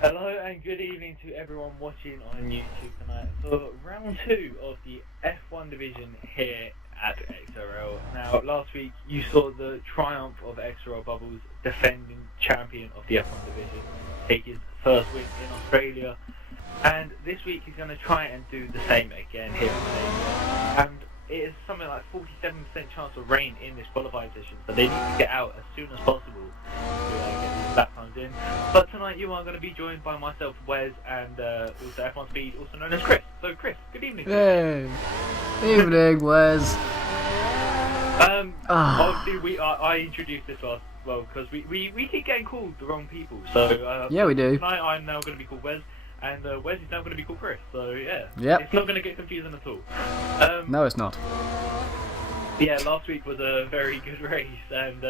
Hello and good evening to everyone watching on YouTube tonight for round 2 of the F1 division here at XRL. Now, last week you saw the triumph of XRL Bubbles, defending champion of the F1 division, take his first win in Australia, and this week he's going to try and do the same again here in Malaysia. And it is something like 47% chance of rain in this qualifying session, so they need to get out as soon as possible to get these lap times in. But tonight you are going to be joined by myself, Wes, and also F1 Speed, also known as Chris. So Chris, good evening. Hey, evening, Wes. Obviously I introduced this last, well, because we keep getting called the wrong people. So yeah, we do. Tonight I'm now going to be called Wes. And Wes is now going to be called Chris, so yeah. Yep. It's not going to get confusing at all. No, it's not. Yeah, last week was a very good race, and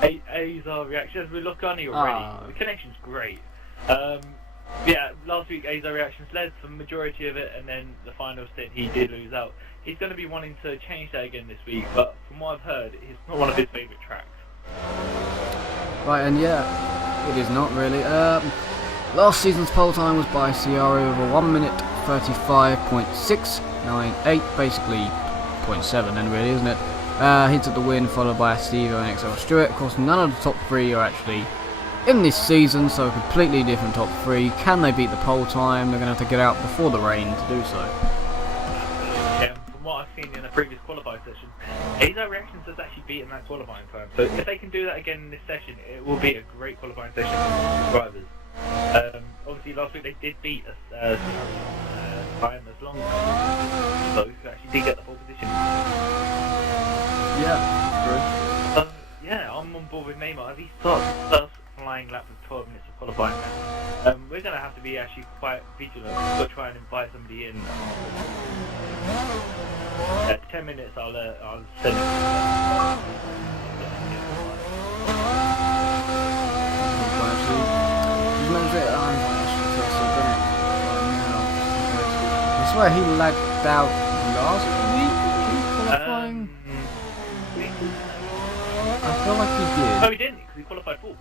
Azar reactions, we look on it already. The connection's great. Yeah, last week Azar reactions led the majority of it, and then the final stint he did lose out. He's going to be wanting to change that again this week, but from what I've heard, it's not one of his favourite tracks. Right, and yeah, it is not really. Last season's pole time was by Ciara over 1 minute 35.698, basically 0.7 then really, isn't it? He took the win, followed by Steve and XL Stewart. Of course, none of the top 3 are actually in this season, so a completely different top 3. Can they beat the pole time? They're going to have to get out before the rain to do so. Yeah, from what I've seen in the previous qualifying session, Azar Reactions has actually beaten that qualifying time. So if they can do that again in this session, it will be a great qualifying session for drivers. Obviously last week they did beat us time as long as those who actually did get the pole position. Yeah, true. Yeah, I'm on board with Neymar as he starts his first flying lap of 12 minutes of qualifying now. We're going to have to be actually quite vigilant to try and invite somebody in. 10 minutes I'll send it. I swear he lagged out last week in qualifying. I feel like he did. Oh, he didn't, because he qualified 4th.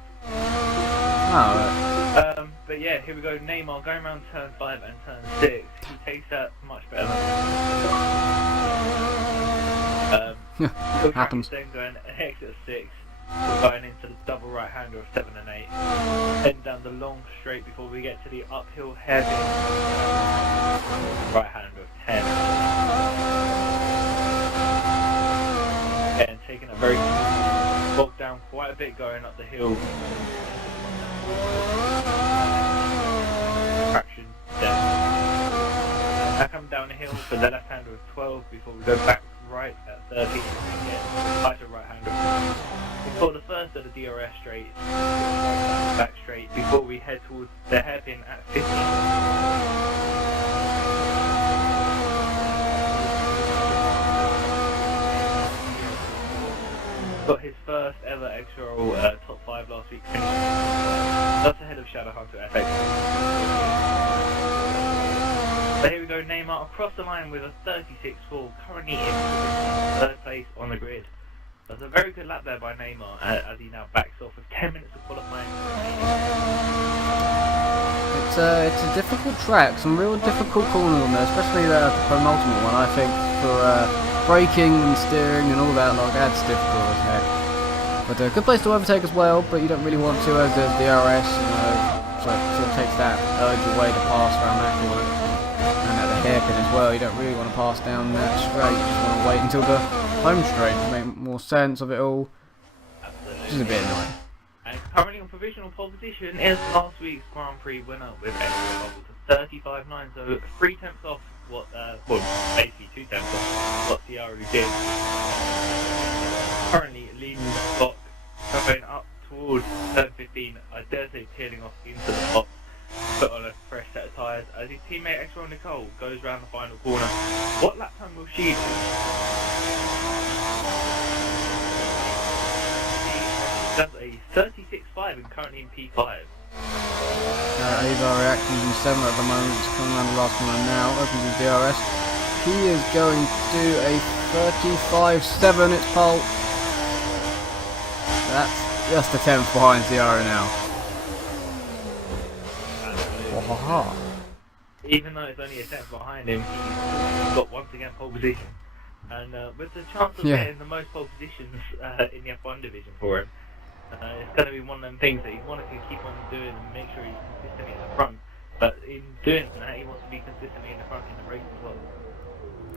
Oh, right. But yeah, here we go. Neymar going around turn 5 and turn 6. He takes that much better. Happens. Then going exit of 6. Going into the double right-hander of 7 and 8. Heading down the long straight before we get to the uphill hairpin right-hander of 10. And taking a very bogged down quite a bit going up the hill. Traction then. Now come down the hill for the left-hander of 12 before we go back right at 13 and get tighter right-hander. Before the first of the DRS straight, back straight, before we head towards the hairpin at 15. Got his first ever XRL top 5 last week, just ahead of Shadowhunter FX. So here we go, Neymar across the line with a 36.4, currently in 3rd place on the grid. That's a very good lap there by Neymar as he now backs off with 10 minutes of qualifying. It's a difficult track, some real difficult corners on there, especially the penultimate one. I think for braking and steering and all that, like that's difficult as heck. But a good place to overtake as well, but you don't really want to as there's DRS, you know, so it sort of takes that urge away to pass around that corner. And at the hairpin as well, you don't really want to pass down that straight, you just want to wait until the home straight to make more sense of it all. Absolutely. Which is a bit annoying. And currently on provisional pole position is last week's Grand Prix winner with XRL to 35.9, so 3 tenths off what, well, basically 2 tenths off what Ciara did. Currently leading the block, going up towards turn 15, I dare say peeling off into the top, put on a fresh set of tyres as his teammate XRL Nicole goes round the final corner. What lap time will she do? She does a 36.5 and currently in P5. Azar Reactions in 7 at the moment, it's coming around the last corner now, opens his DRS. He is going to do a 35.7, it's pole. That's just a 10th behind Ciara now. Wahaha. Even though it's only a tenth behind him, he's got once again pole position. And with the chance of getting the most pole positions in the F1 division for him, it's going to be one of them things that he wanted to keep on doing and make sure he's consistently in the front. But in doing that, he wants to be consistently in the front in the race as well.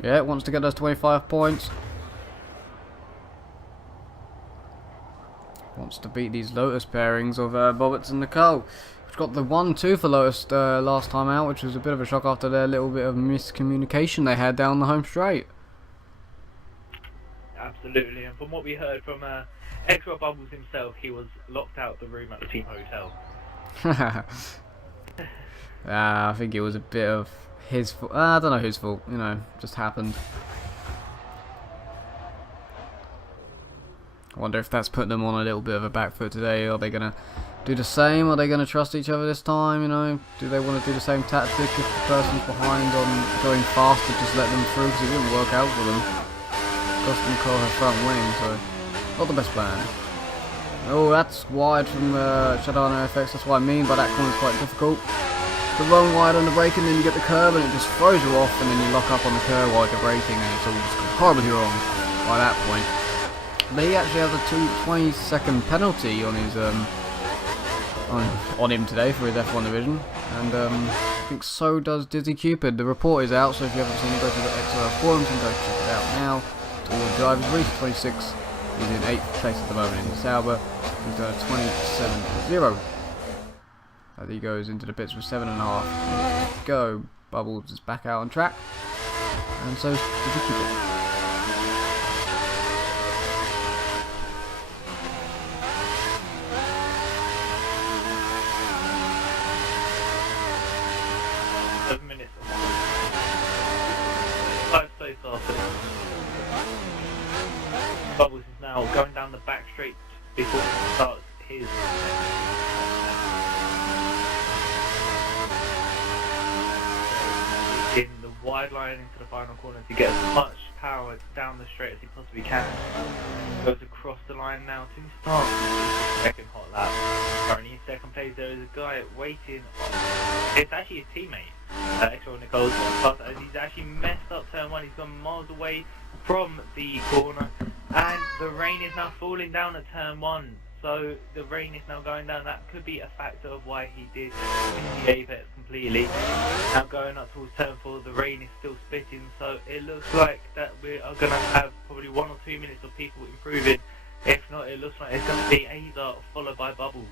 Yeah, wants to get those 25 points. Wants to beat these Lotus pairings of Bobbitt and Nicole. We've got the 1-2 for Lotus last time out, which was a bit of a shock after their little bit of miscommunication they had down the home straight. Absolutely, and from what we heard from XRL Bubbles himself, he was locked out the room at the team hotel. I think it was a bit of his fault. I don't know whose fault, you know, just happened. I wonder if that's putting them on a little bit of a back foot today. Are they going to do the same? Are they going to trust each other this time? You know, do they want to do the same tactic if the person's behind on going faster, just let them through, because it didn't work out for them. Cost Nicole her front wing, so not the best plan. Oh, that's wide from Shadano FX. That's what I mean by that corner's quite difficult. To run wide on the braking, then you get the curb and it just throws you off, and then you lock up on the curb while you're braking, and it's all just horribly wrong by that point. But he actually has a 20-second penalty on his on him today for his F1 division, and I think so does Dizzy Cupid. The report is out, so if you haven't seen it, go to the XRL forums and go check it out now. To all the drivers, Reese 26 is in 8th place at the moment in the Sauber. He's done a 27.0 as he goes into the pits with 7.5 to go. Bubbles is back out on track, and so Dizzy Cupid. Bubbles is now going down the back straight before he starts his in the wide line into the final corner to get as much power down the straight as he possibly can. Goes across the line now to start his second hot lap. Currently in second place there is a guy waiting. It's actually his teammate, XRL Nicole's as he's actually messed up turn 1. He's gone miles away from the corner, and the rain is now falling down at turn 1. So the rain is now going down. That could be a factor of why he did miss the apex completely. Now going up towards turn 4, the rain is still spitting, so it looks like that we are going to have probably 1 or 2 minutes of people improving. If not, it looks like it's going to be Aza followed by Bubbles.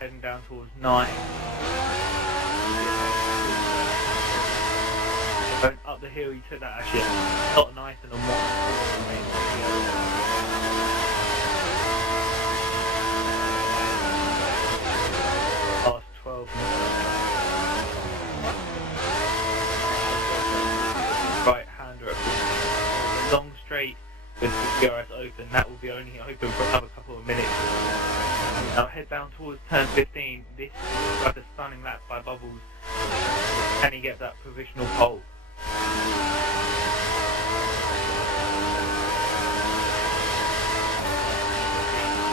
Heading down towards 9. Going up the hill, he took that actually a lot nicer than what last 12 minutes. Right hander at the long straight with the DRS open. That will be only open for another couple of minutes. Now head down towards turn 15. This is like a stunning lap by Bubbles. Can he get that provisional pole?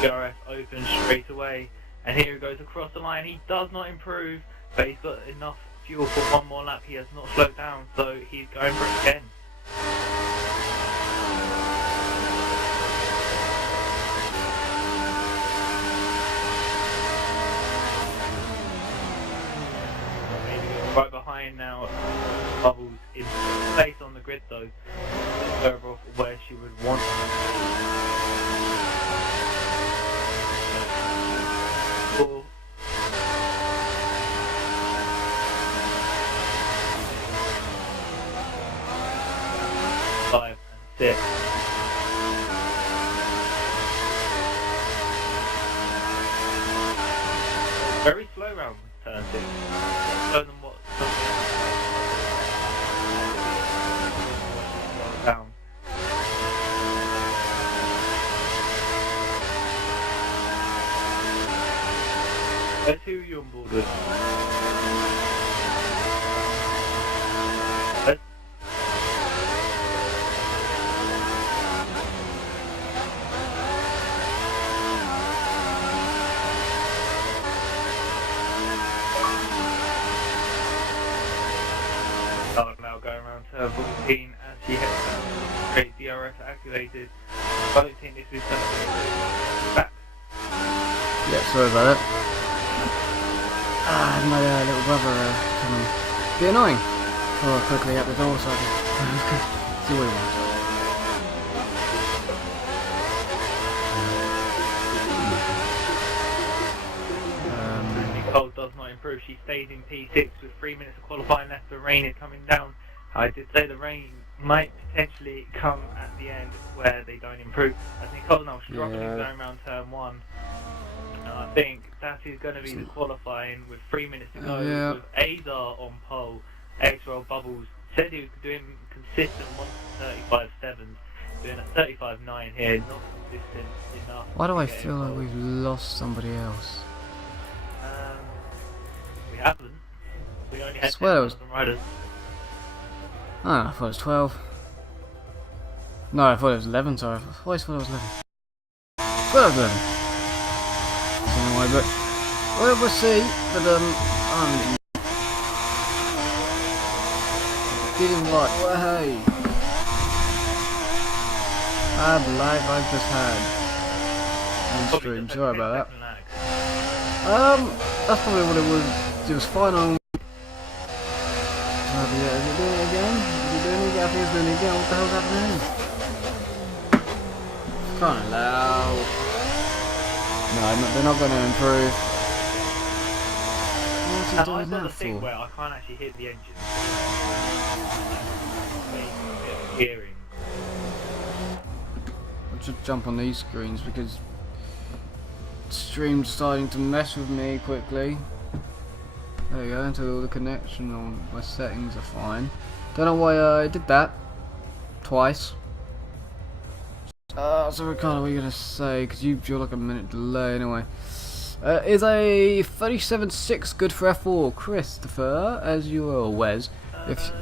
DRS open straight away, and here he goes across the line. He does not improve, but he's got enough fuel for one more lap. He has not slowed down, so he's going for it again. Right behind now, Bubbles in place on the grid though, further off where she would want. 4, 5 and 6. Very slow round turn 6. Slower than what down. Those who are you on board with? Now going around turn 14 as she heads down the straight. DRS activated. I don't think this is going to be back. Yeah, sorry about that. My little brother coming. Be annoying. Oh, quickly out the door so I can see what he wants. Nicole does not improve. She stays in P6 with 3 minutes of qualifying left. The rain is coming down. I did say the rain might potentially come at the end where they don't improve. As Nicole now struggling going around turn 1. I think that is going to be the qualifying with 3 minutes to go. With Azar on pole, XRL Bubbles said he was doing consistent 1:35.7, doing a 35.9 here, not consistent enough. Why do I feel like we've lost somebody else? We haven't. We only had 10,000 riders. Oh, I thought it was 12. No, I thought it was 11, sorry. I always thought it was 11. I thought it was 11. Anyway, but we'll see. But I'm getting like, well, hey, bad lag I've just had on stream. Sorry about that. That's probably what it was. It was fine on. Is it doing it again? Is it doing it again? I think it's doing it again. What the hell's happening? It's kind of loud. No, they're not going to improve. What's he doing that for? Where I can't actually hear the engine. Hearing. I'll just jump on these screens because the stream's starting to mess with me quickly. There we go, until all the connection on my settings are fine. Don't know why I did that twice. So Ricardo, what are you going to say? Because you're like a minute delay anyway. Is a 37.6 good for F4, Christopher, as you were, Wes,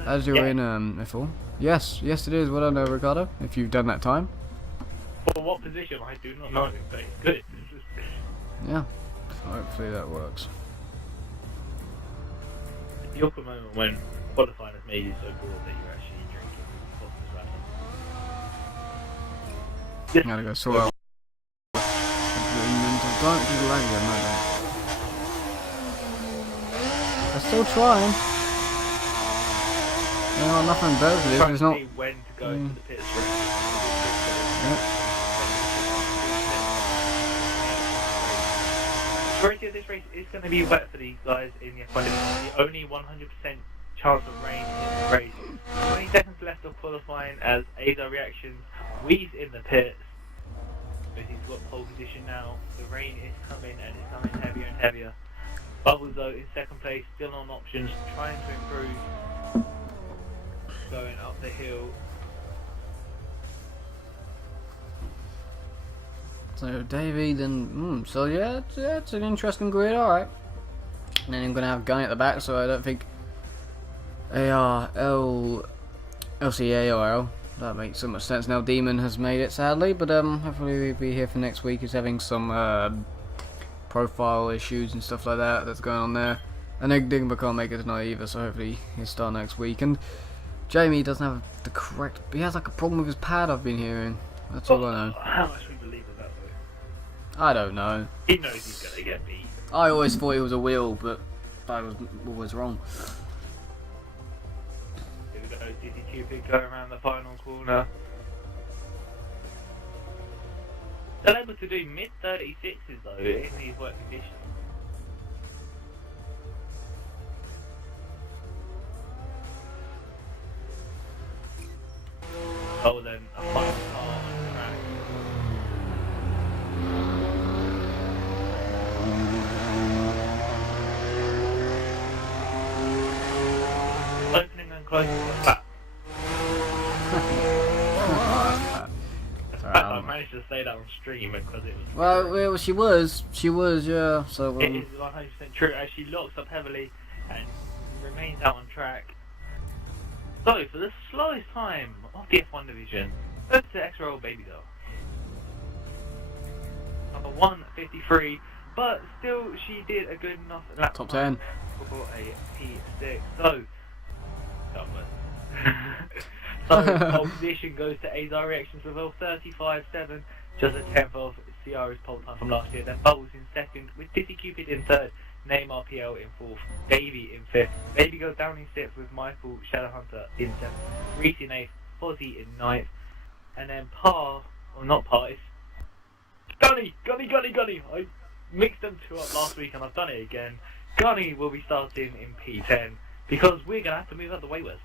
as you're in F4? Yes, it is. Well done, Ricardo, if you've done that time. For what position? I do not know, but it's good. Yeah, hopefully that works. The awkward moment when qualifying has made you so bored that you're actually drinking Foster's Rapid. I gotta go sort out. Don't do the lag again, no, don't. They're still trying. They've got nothing better to do. It's not. When to go to the pits. Yep. The majority of this race is going to be wet for these guys in the F1 division. The only 100% chance of rain in the race. 20 seconds left of qualifying as Azar Reactions weaves in the pits. But he's got pole position now. The rain is coming and it's coming heavier and heavier. Bubbles though in second place, still on options, trying to improve. Going up the hill. So Davey, then so yeah, it's an interesting grid, alright. And then I'm gonna have Gunny at the back, so I don't think LCARL. That makes so much sense now. Demon has made it, sadly, but hopefully we'll be here for next week. He's having some profile issues and stuff like that that's going on there. And Digba can't make it tonight either, so hopefully he'll start next week. And Jamie doesn't have the correct. He has like a problem with his pad, I've been hearing. That's all I know. How much we believe in that though? I don't know. He knows he's gonna get beat. I always thought it was a wheel, but I was always wrong. Here we go, Dizzy Cupid going around the final corner. They're able to do mid 36s though in these wet conditions. Oh, then a final car on the track. Opening and closing the lap. Sorry, managed to say that on stream because it was. Well, she was, yeah. So it is 100% true. As she locks up heavily and remains out on track. So for the slowest time of the F1 division, goes to XRL Baby Girl. Number 153, but still she did a good enough lap top 10 for a P6. So pole position goes to Azar Reactions with a 35.7, just a tenth of Ciara's pole time from last year. Then Bubbles in second, with Dizzy Cupid in third, Neymar PL in fourth, Davey in fifth, Baby goes down in sixth with Michael Shadowhunter in seventh, Reese in eighth, Fozzie in ninth, and then it's Gunny. I mixed them two up last week and I've done it again. Gunny will be starting in P10 because we're gonna have to move out the waywers,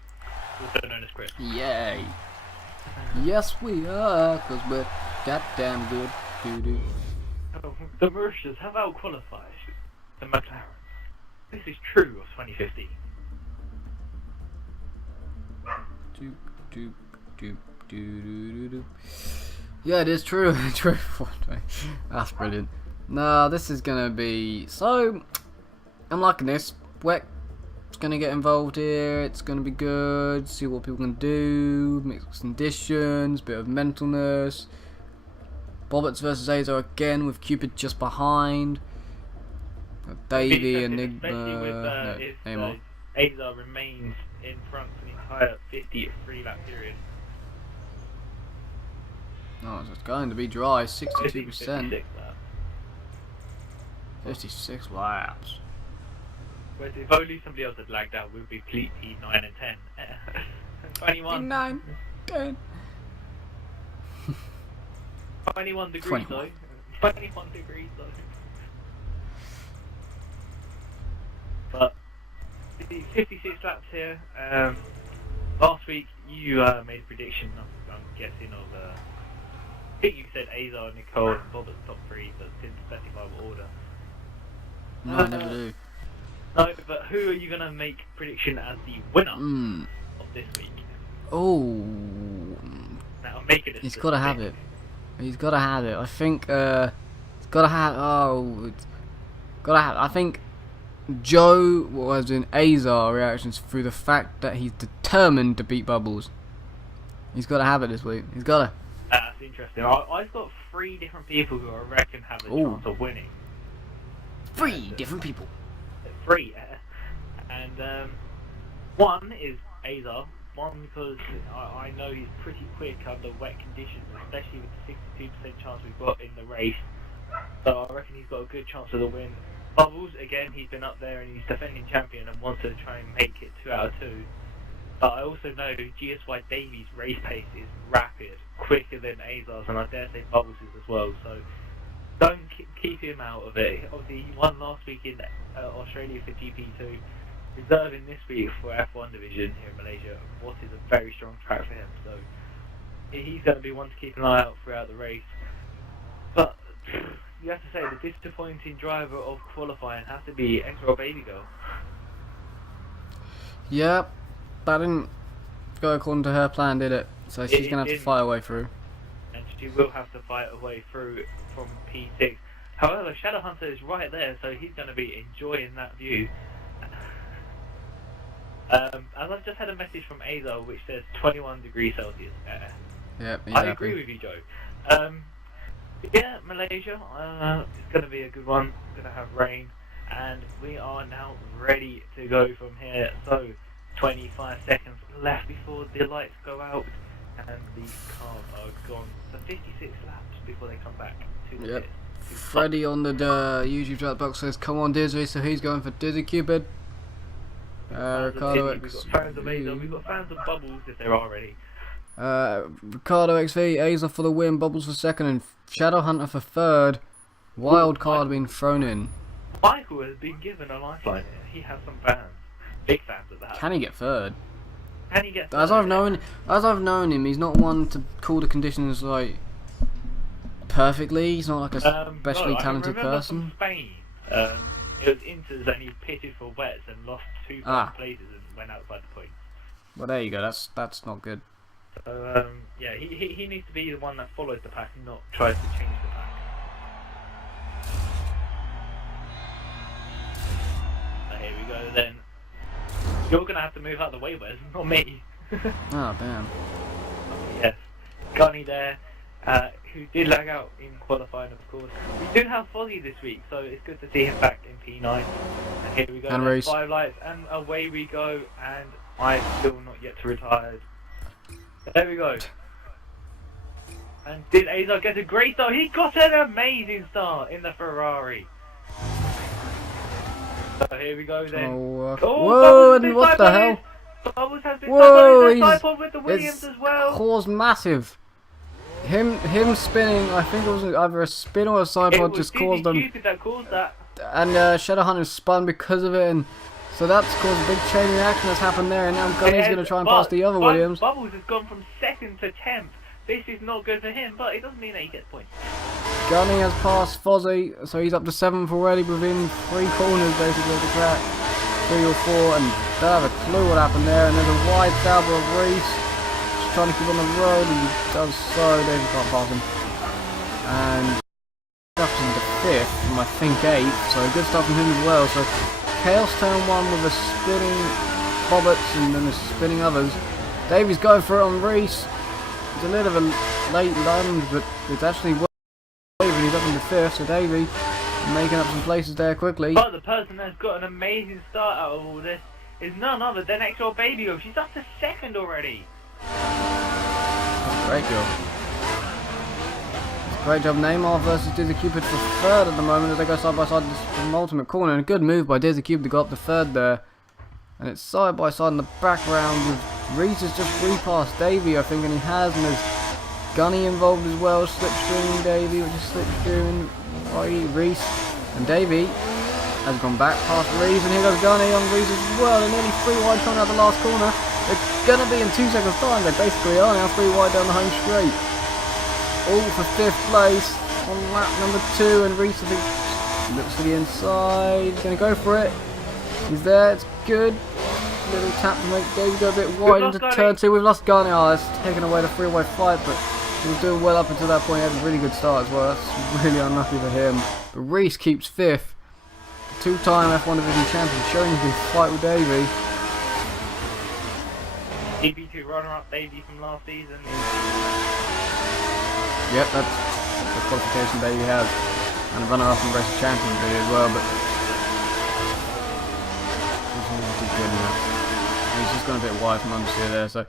also known as Chris. Yay! Yes, we are, because we're goddamn good. Doo-doo. The Mauritians have out-qualified the McLaren. This is true of 2015. Yeah, it is true. True. That's brilliant. No, this is gonna be so. I'm liking this. Weck's gonna get involved here. It's gonna be good. See what people can do. Mixed conditions. Bit of mentalness. Bobbits versus Azar again with Cupid just behind. Davey, Enigma. If Azar remains in front for the entire 53 lap period. Oh, it's going to be dry. 62%. 56 laps. Whereas if only somebody else had lagged out, we'd be completely 9 and 10. 21. 9, 10. 21 degrees 21. though. 21 degrees though. But 56 laps here. Last week you made a prediction. I'm guessing of. I think you said Azar, Nicole, and Bob at the top 3, but didn't specify what order. No, I never do. No, but who are you going to make prediction as the winner of this week? Oh. Now, make it. He's got to have it. He's got to have it. I think. He's got to have. Oh, it's got to have. I think Joe was in Azar reactions through the fact that he's determined to beat Bubbles. He's got to have it this week. He's got to. That's interesting. I've got 3 different people who I reckon have a chance of winning. 3 different people. 3, and one is Azar. One because I know he's pretty quick under wet conditions, especially with the 62% chance we've got in the race. So I reckon he's got a good chance of the win. Bubbles, again, he's been up there and he's defending champion and wants to try and make it 2 out of 2. But I also know GSY Davies' race pace is rapid, quicker than Azar's, and I dare say Bubbles is as well. So don't keep him out of it. Obviously, he won last week in Australia for GP2, reserving this week for F1 division here in Malaysia. What is a very strong track for him. So he's going to be one to keep an eye out throughout the race. But you have to say the disappointing driver of qualifying has to be XRL Baby Girl. Yeah, that didn't go according to her plan, did it? So she's going to have to fight her way through. And she will have to fight her way through from P6. However, Shadowhunter is right there, so he's going to be enjoying that view. As I've just had a message from Azar which says 21 degrees Celsius. Yep, I agree with you, Joe. Yeah, Malaysia, it's going to be a good one. It's going to have rain, and we are now ready to go from here. So, 25 seconds left before the lights go out, and the cars are gone. So 56 laps before they come back to the pit. Freddie on the YouTube chat box says, "Come on, Dizzy." So he's going for Dizzy Cupid. Ricardo X. We've got fans of Azar, we've got fans of Bubbles if there are already. Ricardo XV, Azar for the win, Bubbles for second, and Shadowhunter for third. Wild card being thrown in. Michael has been given a lifeline here. He has some fans, big fans of that. Can he get third? Can he get third? As I've known him, he's not one to call the conditions like perfectly. He's not like a specially talented person. From Spain, it was Inters and he pitted for wets and lost 2 places and went outside the point. Well, there you go. That's not good. So yeah, he needs to be the one that follows the pack and not tries to change the pack. So here we go then. You're gonna have to move out of the way, Wes, not me. Oh, damn. Yes, Gunny there, who did lag out in qualifying, of course. We do have Fozzie this week, so it's good to see him back in P9. And here we go, And race. 5 lights, and away we go, and I'm still not yet retired. There we go. And did Azar get a great start? He got an amazing start in the Ferrari. So here we go then. Whoa, and what the hell? Bubbles has been Whoa, with the Williams as well. Caused massive. Him spinning, I think it was either a spin or a side pod just caused them. That caused that. And Shadowhunter spun because of it, and so that's caused a big chain reaction that's happened there, and now Gunny's going to try and pass the other Williams. Bubbles has gone from 2nd to 10th. This is not good for him, but it doesn't mean that he gets points. Gunny has passed Fozzie, so he's up to 7th already within 3 corners basically of the track. 3 or 4, and don't have a clue what happened there, and there's a wide salvo of Reese. Just trying to keep on the road, and he does so, David can't pass him. And up into 5th, from I think 8th, so good stuff from him as well. So Chaos turn 1 with a spinning Bobbits and then the spinning others. Davy's going for it on Reese. It's a little of a late lunge, but it's actually worth it, and he's up into 5th, so Davy making up some places there quickly. But the person that's got an amazing start out of all this is none other than XRL Baby. She's up to 2nd already. Great job. Great job. Neymar versus Dizzy Cupid for 3rd at the moment as they go side by side in the ultimate corner. And a good move by Dizzy Cupid to go up to 3rd there. And it's side by side in the background with Reese has just repassed Davy, I think, and he has, and there's Gunny involved as well, slipstreaming Davy, which is slipstreaming Reese, and Davy has gone back past Reese, and here goes Gunny on Reese as well, and nearly 3 wide coming out the last corner. They're going to be in 2 seconds time, they basically are now 3 wide down the home straight. All for 5th place on lap number 2, and Reese I think looks to the inside, he's going to go for it. He's there, it's good. Little tap to make Davey go a bit wide into turn 2. We've lost Gunny. Oh, that's taken away the 3-way fight, but he was doing well up until that point. He had a really good start as well. That's really unlucky for him. But Reese keeps 5th. 2-time F1 Division champion, showing he can fight with Davey. DB2 runner-up Davey from last season. Yep, that's the qualification Davey has. And a runner-up in Race Champion as well, but he's just gone a bit wide from understeer there, so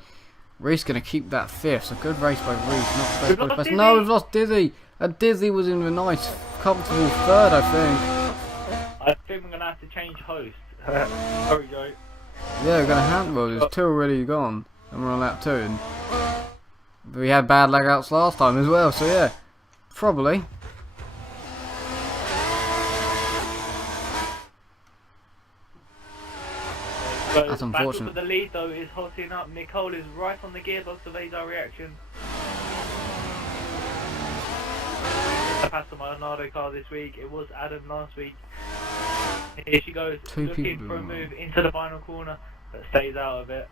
Reese going to keep that 5th, so good race by Reese, not best. No, we've lost Dizzy, and Dizzy was in a nice, comfortable 3rd, I think. I think we're going to have to change host. Sorry, Joe. Yeah, we're going to have to, well, there's 2 already gone, and we're on lap 2, and we had bad lag outs last time as well, so yeah, probably. So that's unfortunate. Back up with the lead though is hotting up. Nicole is right on the gearbox of Azar reaction. I passed on my Leonardo car this week. It was Adam last week. Here she goes, looking for a move into the final corner, but stays out of it.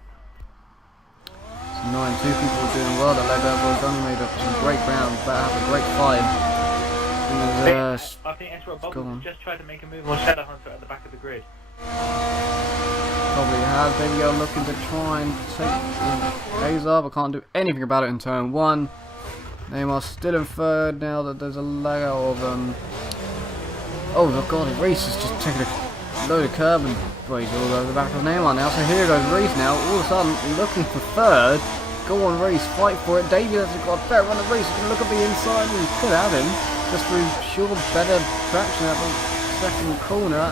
It's annoying. 2 people are doing well. The leg up well done, made up some great ground, but have a great fight. I think Ezra Bubbles just tried to make a move on Shadowhunter at the back of the grid. Probably has. Baby Girl looking to try and take Azar, but can't do anything about it in turn 1. Neymar still in 3rd now that there's a lag out of oh my god, Reese is just taking a load of curb and he's all over the back of Neymar now. So here goes Reese now, all of a sudden looking for 3rd. Go on Reese, fight for it. Davey has got a better run than Reese. He's going to look at the inside and he could have him. Just through sure better traction at the 2nd corner.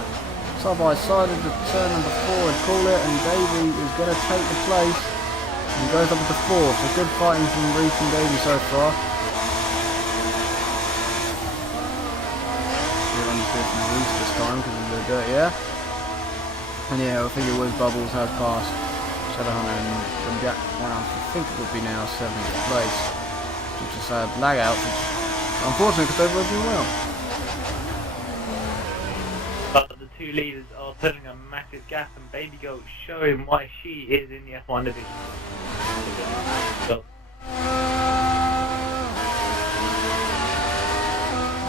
Side by side of the turn number 4 and call it, and Davey is going to take the place and goes up to 4th. So good fighting from Reese and Davey so far. We're on the 5th and Reese this time because of the dirt, yeah. And yeah, I think it was Bubbles has passed Shadowhunter and Jack Brown. I think it would be now 7th place. Which is a lag out, which unfortunately because they were doing well. But the two leaders are filling a massive gap, and Baby Girl showing why she is in the F1 division. So,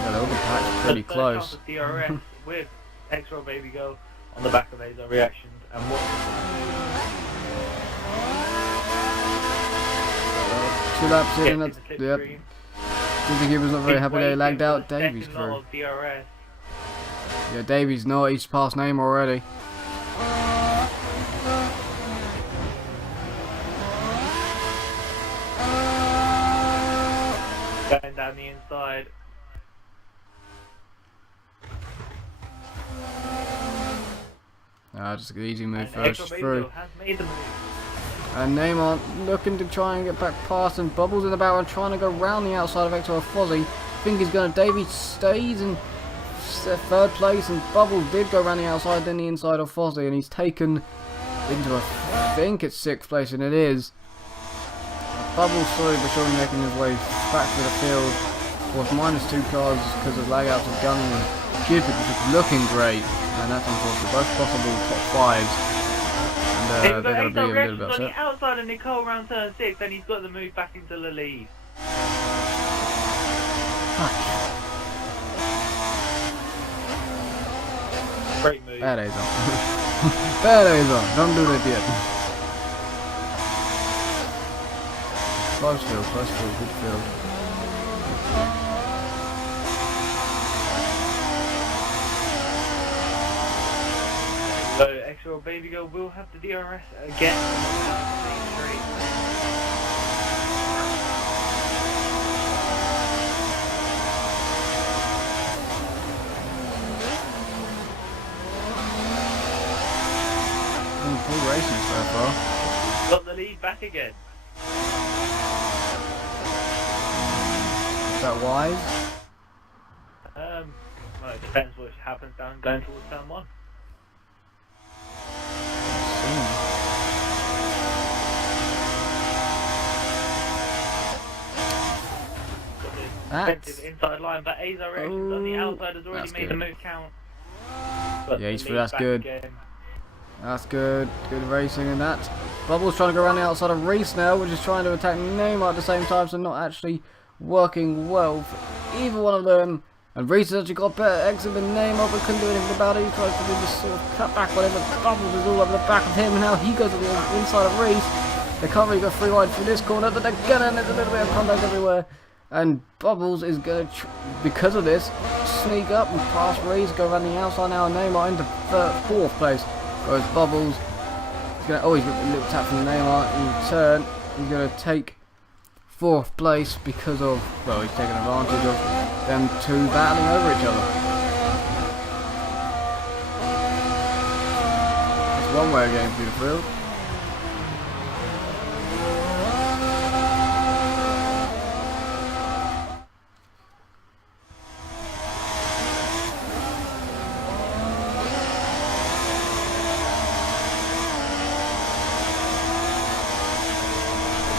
yeah, the patch pretty close. DRS with XRL Baby Girl on the back of Azar Reactions, and what? 2 laps in, and that's, yep. Didn't think he was not very happy that he lagged out Davies through. Yeah, Davies not, he's passed name already. Going down the inside. Just an easy move And first through. has made the move. And Neymar looking to try and get back past, and Bubbles in the background trying to go round the outside of XRL Fozzie. I think he's going to. Davies stays in 3rd place, and Bubbles did go round the outside, then the inside of Fozzie, and he's taken into, I think it's 6th place, and it is. Bubbles slowly but surely making his way back to the field. Of course, -2 cars because of lag outs of Gunny and Cupid, which is looking great, and that's unfortunate. Both possible top 5s. They're going to be a little bit upset. On the outside of Nicole round turn 6, and he's got the move back into the lead. Great move. Bad Azar. Bad Azar. Don't do that yet. Close field, good field. So XRL Baby Girl will have the DRS again. Full racing so far. Got the lead back again. Is that wise? Well, it depends what happens down going towards turn 1. That's inside line, but Azar Reactions on the outside has already made the move count. But yeah, that's good. Again. That's good. Good racing and that. Bubbles trying to go around the outside of Reese now, which is trying to attack Neymar at the same time, so not actually working well for either one of them. And Reese has actually got better exit than Neymar, but couldn't do anything about it. He tries to do this sort of cut back, whatever. Bubbles is all over the back of him, and now he goes to the inside of Reese. They can't really go 3 wide through this corner, but they're gonna, and there's a little bit of contact everywhere. And Bubbles is going to, because of this, sneak up and pass Reese, go around the outside now, and Neymar into 4th place. Whereas Bubbles, he's going to, he's got a little tap from Neymar in turn. He's going to take 4th place because of, well, he's taking advantage of them 2 battling over each other. That's one way of getting through the field.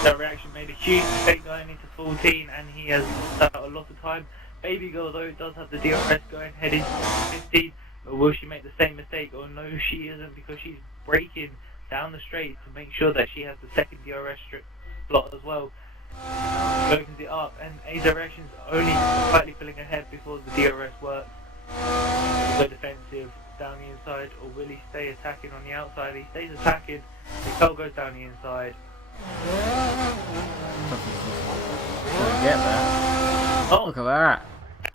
That reaction made a huge mistake going into 14, and he has lost out a lot of time. Baby Girl, though, does have the DRS going heading to 15, but will she make the same mistake? Or no, she isn't, because she's braking down the straight to make sure that she has the 2nd DRS slot as well. She opens it up, and Azar Reactions only slightly pulling ahead before the DRS works. Will he go defensive down the inside, or will he stay attacking on the outside? He stays attacking. Nicole goes down the inside. Get that. Oh, look at that.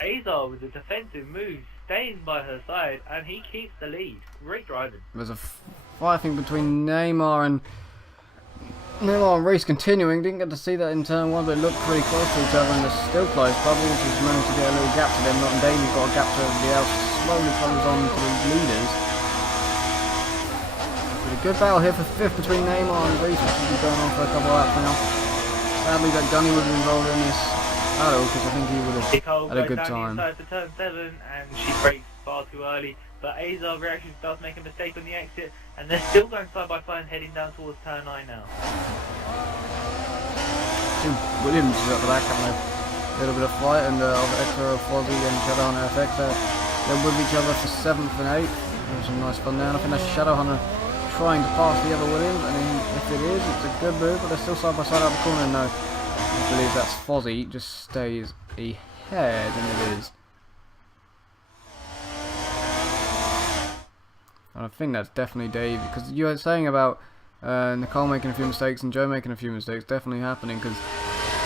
Azar with a defensive move stays by her side, and he keeps the lead. Great driving. There's a fighting between Neymar and Reese continuing. Didn't get to see that in turn 1, but it looked pretty close to each other, and they're still close. Bubbles has managed to get a little gap to them. Not Davies got a gap to everybody else. Slowly comes on to the leaders. A good battle here for 5th between Neymar and Reese, which has been going on for a couple of laps now. Sadly, that Gunny would have been involved in this battle, because I think he would have had a good time. Inside for turn 7, and she brakes far too early. But Azar Reactions does make a mistake on the exit, and they're still going side by side, heading down towards turn 9 now. Williams is at the back having a little bit of fight, and XRL Fozzie and Chadana FX they're with each other for 7th and 8th. There's some nice fun there. And I think that's Shadowhunter trying to pass the other Williams. I mean, if it is, it's a good move, but they're still side by side out the corner. No, I believe that's Fozzie. Just stays ahead, and it is. And I think that's definitely Dave, because you were saying about Nicole making a few mistakes and Joe making a few mistakes. Definitely happening, because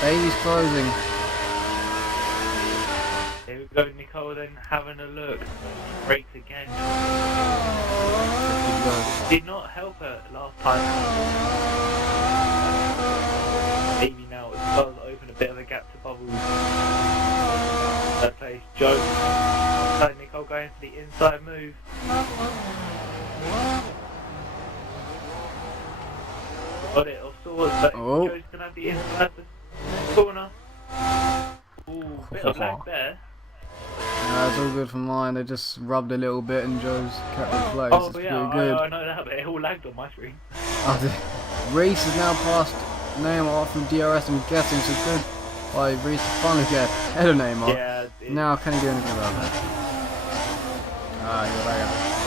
Davey's closing. Here we go, Nicole then having a look. Breaks again. Did not help her last time. Davey now does open a bit of a gap to Bubbles. Third place, Joe. So Nicole going for the inside move. Got it off swords, but Joe's gonna have the inside corner. Ooh, bit of lag there. It's all good for mine. They just rubbed a little bit and Joe's kept in place. Oh, it's yeah, pretty good. I know that, but it all lagged on my screen. Reese has now passed Neymar from DRS, I'm guessing, so good by Reese to finally get ahead of Neymar. Yeah, now, can he do anything about that? You're lagging.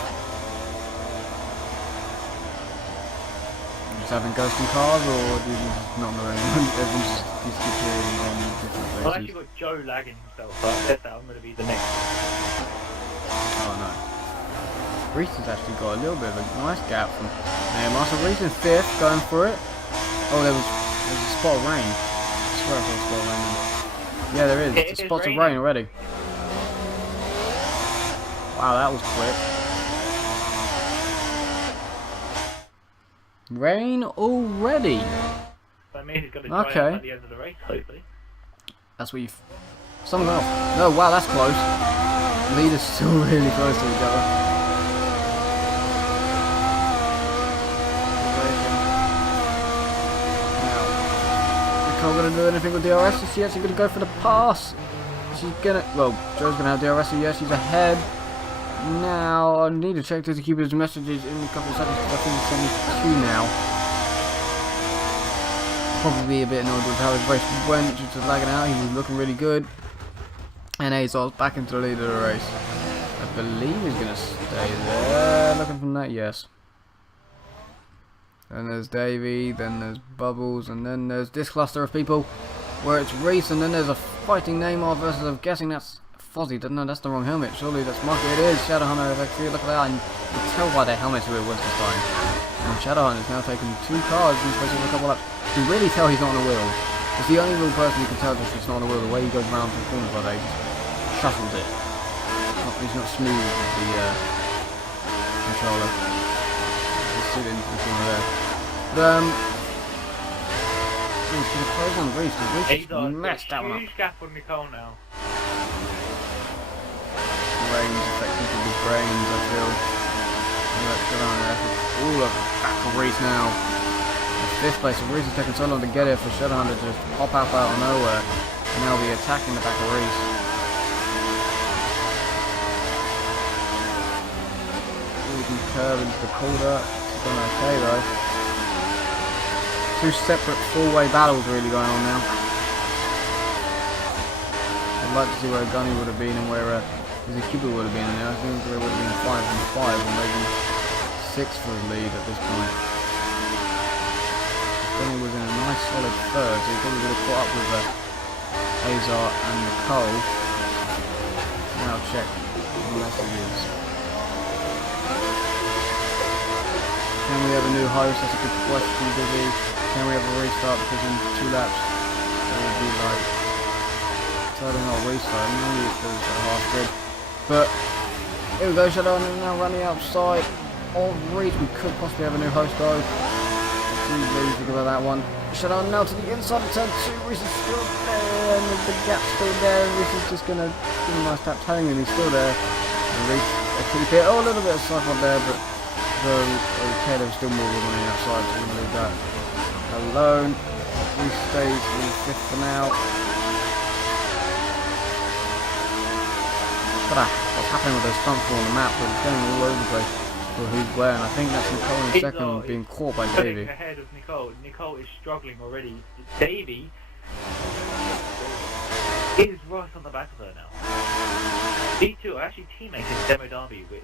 Just having ghosting cars, or do you not know anyone? Everyone's just disappearing on different places. Well, I actually got Joe lagging himself, but I said that I'm going to be the next. Oh no. Reese has actually got a little bit of a nice gap from Neymar. So Reese in 5th, going for it. Oh, there's a spot of rain. I swear I saw a spot of rain. Yeah, there is. It's a spot of rain already. Wow, that was quick. Rain already. That means he's going to dry up at the end of the race, hopefully. That's what you've... Something else. No, wow, that's close. Leaders still really close to each other. Now, Nicole going to do anything with DRS? Is she actually going to go for the pass? She's going to... Well, Joe's going to have DRS, so yeah, she's ahead. Now, I need to check to keep his messages in a couple of seconds, because I think he's 72 now. Probably a bit annoyed with how his race went, just lagging out. He was looking really good. And Azor's back into the lead of the race. I believe he's going to stay there. Looking from that, yes. Then there's Davey, then there's Bubbles, and then there's this cluster of people where it's Reese, and then there's a fighting Neymar versus, I'm guessing that's Fozzie. No, that's the wrong helmet. Surely that's Marky. It is Shadowhunter. Look at that. And you can tell by their helmets who it was this time. And Shadowhunter's now taking 2 cars in space of a couple of laps. You can really tell he's not on a wheel. It's the only real person you can tell that he's not on a wheel. The way he goes around to the corners like that, he just shuffles it. He's not smooth with the controller. Just sit into the corner there. But he's going to close on Reese. Reese messed that one up. Huge gap on Nicole now. Brains affecting his brains, I feel. Ooh, look, back for Reese now. In 5th place, so Reese is taking so long to get here for Shadowhunter to just pop out of nowhere. And now be attacking the back of Reese. Ooh, we can curve into the corner. It's going okay though. 2 separate 4-way battles really going on now. I'd like to see where Gunny would have been and where the Cupid would have been in there. I think there would have been 5 and 5 or maybe 6 for the lead at this point. Gunny was in a nice solid 3rd, so he probably would have caught up with Azar and Nicole. Now check the messages. Can we have a new host? That's a good question, Busy. Can we have a restart, because in 2 laps it would be like... So I don't know, restart, maybe it's a half grid. But here we go, Shadow now running outside of Reese. We could possibly have a new host though. Really think about that one. Shadow now to the inside of turn 2. Reese is still there, and the gap's still there. Reese is just gonna give him a nice tap telling him he's still there. And Reese keep it. Oh, a little bit of cycle there, but okay, there's still more than on the outside, so we're gonna leave that alone. Reese stays in 5th for now. What's happening with those front 4 on the map, but it's going all over the place for who's where, and I think that's Nicole in 2nd being caught by Davey. Ahead of Nicole. Nicole is struggling already. Davey is right on the back of her now. These two are actually teammates in Demo Derby, which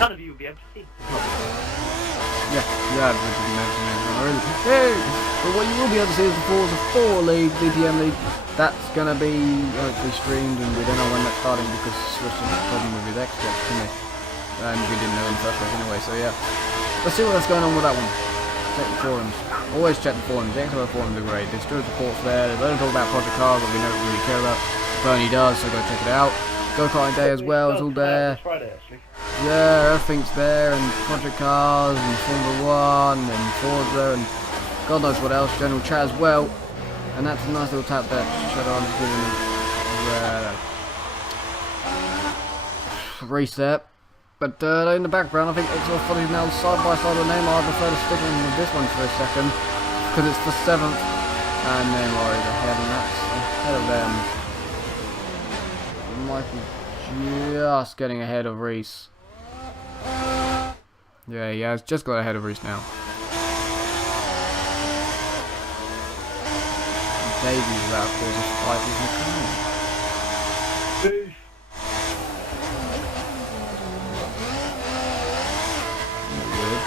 none of you will be able to see. Yeah, we didn't mention it already. Hey! But what you will be able to see is the Forza 4 League, BTM League. That's going to be hopefully streamed, and we don't know when that's starting because Swiss has a problem with his Xbox, didn't he? And we didn't know in the first place anyway, so yeah. Let's see what's going on with that one. Check the forums. Always check the forums. The XRL forums are great. There's good reports there. They don't talk about Project Cars that we don't really care about. Bernie does, so go check it out. Go-karting day as well, it's all there. Friday, actually. Yeah, everything's there, and Project Cars, and Formula 1, and Forza, and God knows what else, general chat as well. And that's a nice little tap that Shadow on reset. But in the background, I think XRL Folly is now side by side with Neymar. I prefer to stick in with this one for a second, because it's the 7th, and Neymar is ahead, and that's ahead of them. Michael just getting ahead of Reese. Yeah, he has just got ahead of Reese now. Davies about to cause a fight with McCann. Boof. Good.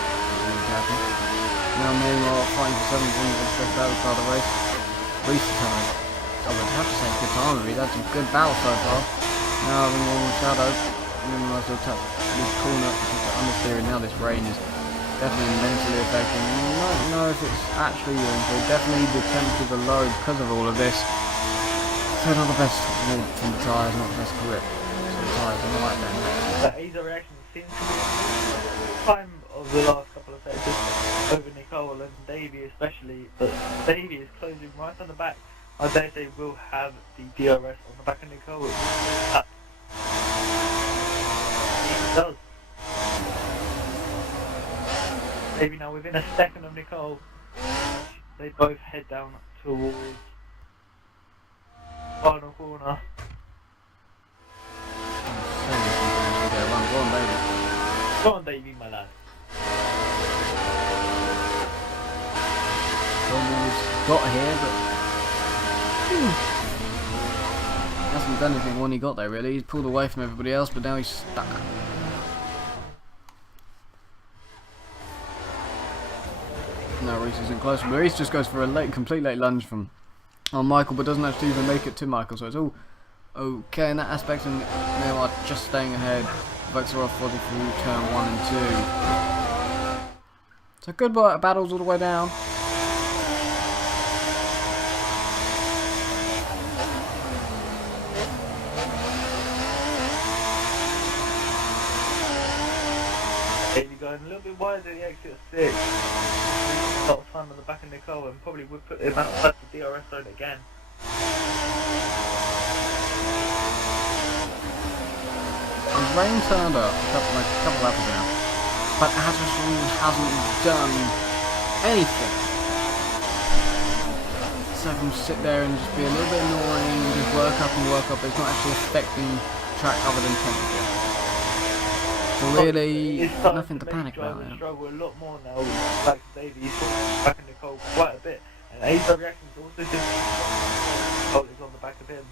Now Neymar fighting for 7 points on the battle side of the race. Reese time. I would have to say it's good time. We've had some good battles so far. Now having one with Shadow. Nice little tap this corner just understeering. Now this rain is definitely mentally affecting. I don't know if it's actually but definitely the temperatures are low because of all of this. So not the best warmth from the tyres, not the best grip. So the tyres are not like that. That Azer reaction seems to be the time of the last couple of sectors over Nicole and Davey especially, but Davey is closing right on the back. I dare say we'll have the DRS on the back of Nicole. It does. Maybe now within a second of Nicole, they both head down towards final corner. Go on, Davey, my lad. Almost got here, but hasn't done anything when he got there really. He's pulled away from everybody else, but now he's stuck. No, Reese isn't close. But Reese just goes for a complete late lunge from Michael, but doesn't actually even make it to Michael, so it's all okay in that aspect. And Neymar just staying ahead of XRL 40 through turn 1 and 2. So good battles all the way down. Maybe going a little bit wider at the exit 6. A lot of time on the back of Nicole and probably would put him outside the DRS zone again. The rain turned up a couple laps ago, but Addison hasn't done anything. So I can sit there and just be a little bit annoying and just work up, it's not actually affecting track other than temperature. So really, nothing to panic about. Struggle a lot more now. Like Davey, back in Nicole quite a bit, and Azer reactions also just oh, is on the back of him.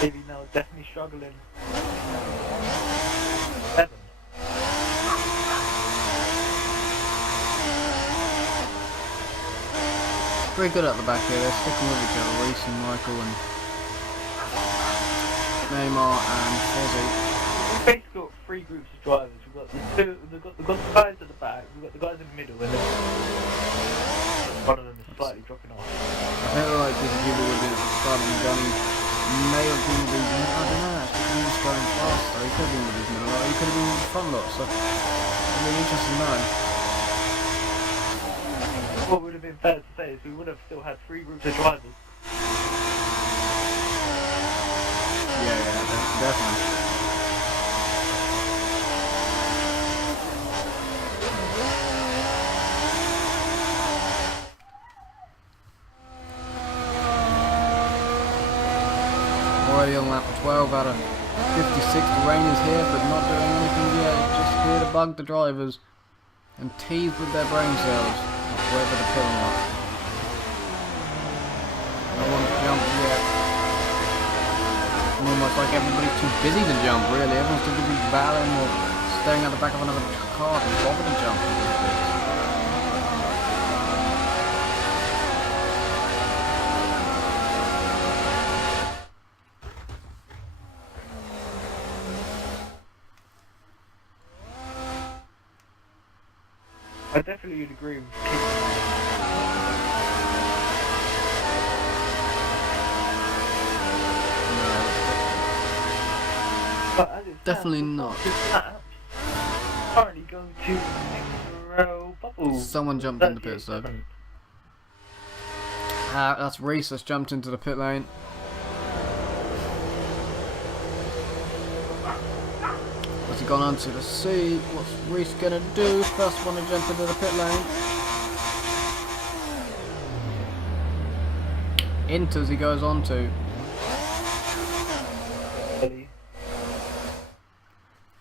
Davey now definitely struggling. 7. Pretty good at the back here, they're sticking with each other, Reese and Michael and Neymar and Fozzy. We've basically got 3 groups of drivers. We've got the guys at the back, we've got the guys in the middle, and then one of them is slightly dropping off. I think like this people would be at the start and Johnny may have been with his, I don't know, actually he was going faster, he could have been with his middle lot, he could have been with the front lot, so it'd be interesting to know. What would have been fair to say is we would have still had 3 groups of drivers. Yeah, definitely. early on lap 12 out of 56. The rain is here, but not doing anything yet. It's just here to bug the drivers and tease with their brain cells, whether to kill or not. No one's jumped yet. Almost like everybody's too busy to jump, really. Everyone's too busy battling or staying at the back of another car to bother to jump. I definitely would agree with but as it definitely not. Currently going to XRL bubble. Someone jumped in the pit though. That's Reese that's jumped into the pit lane. What's he gone on to? Let's see what's Reese gonna do. First one to jump into the pit lane. Inters he goes on to.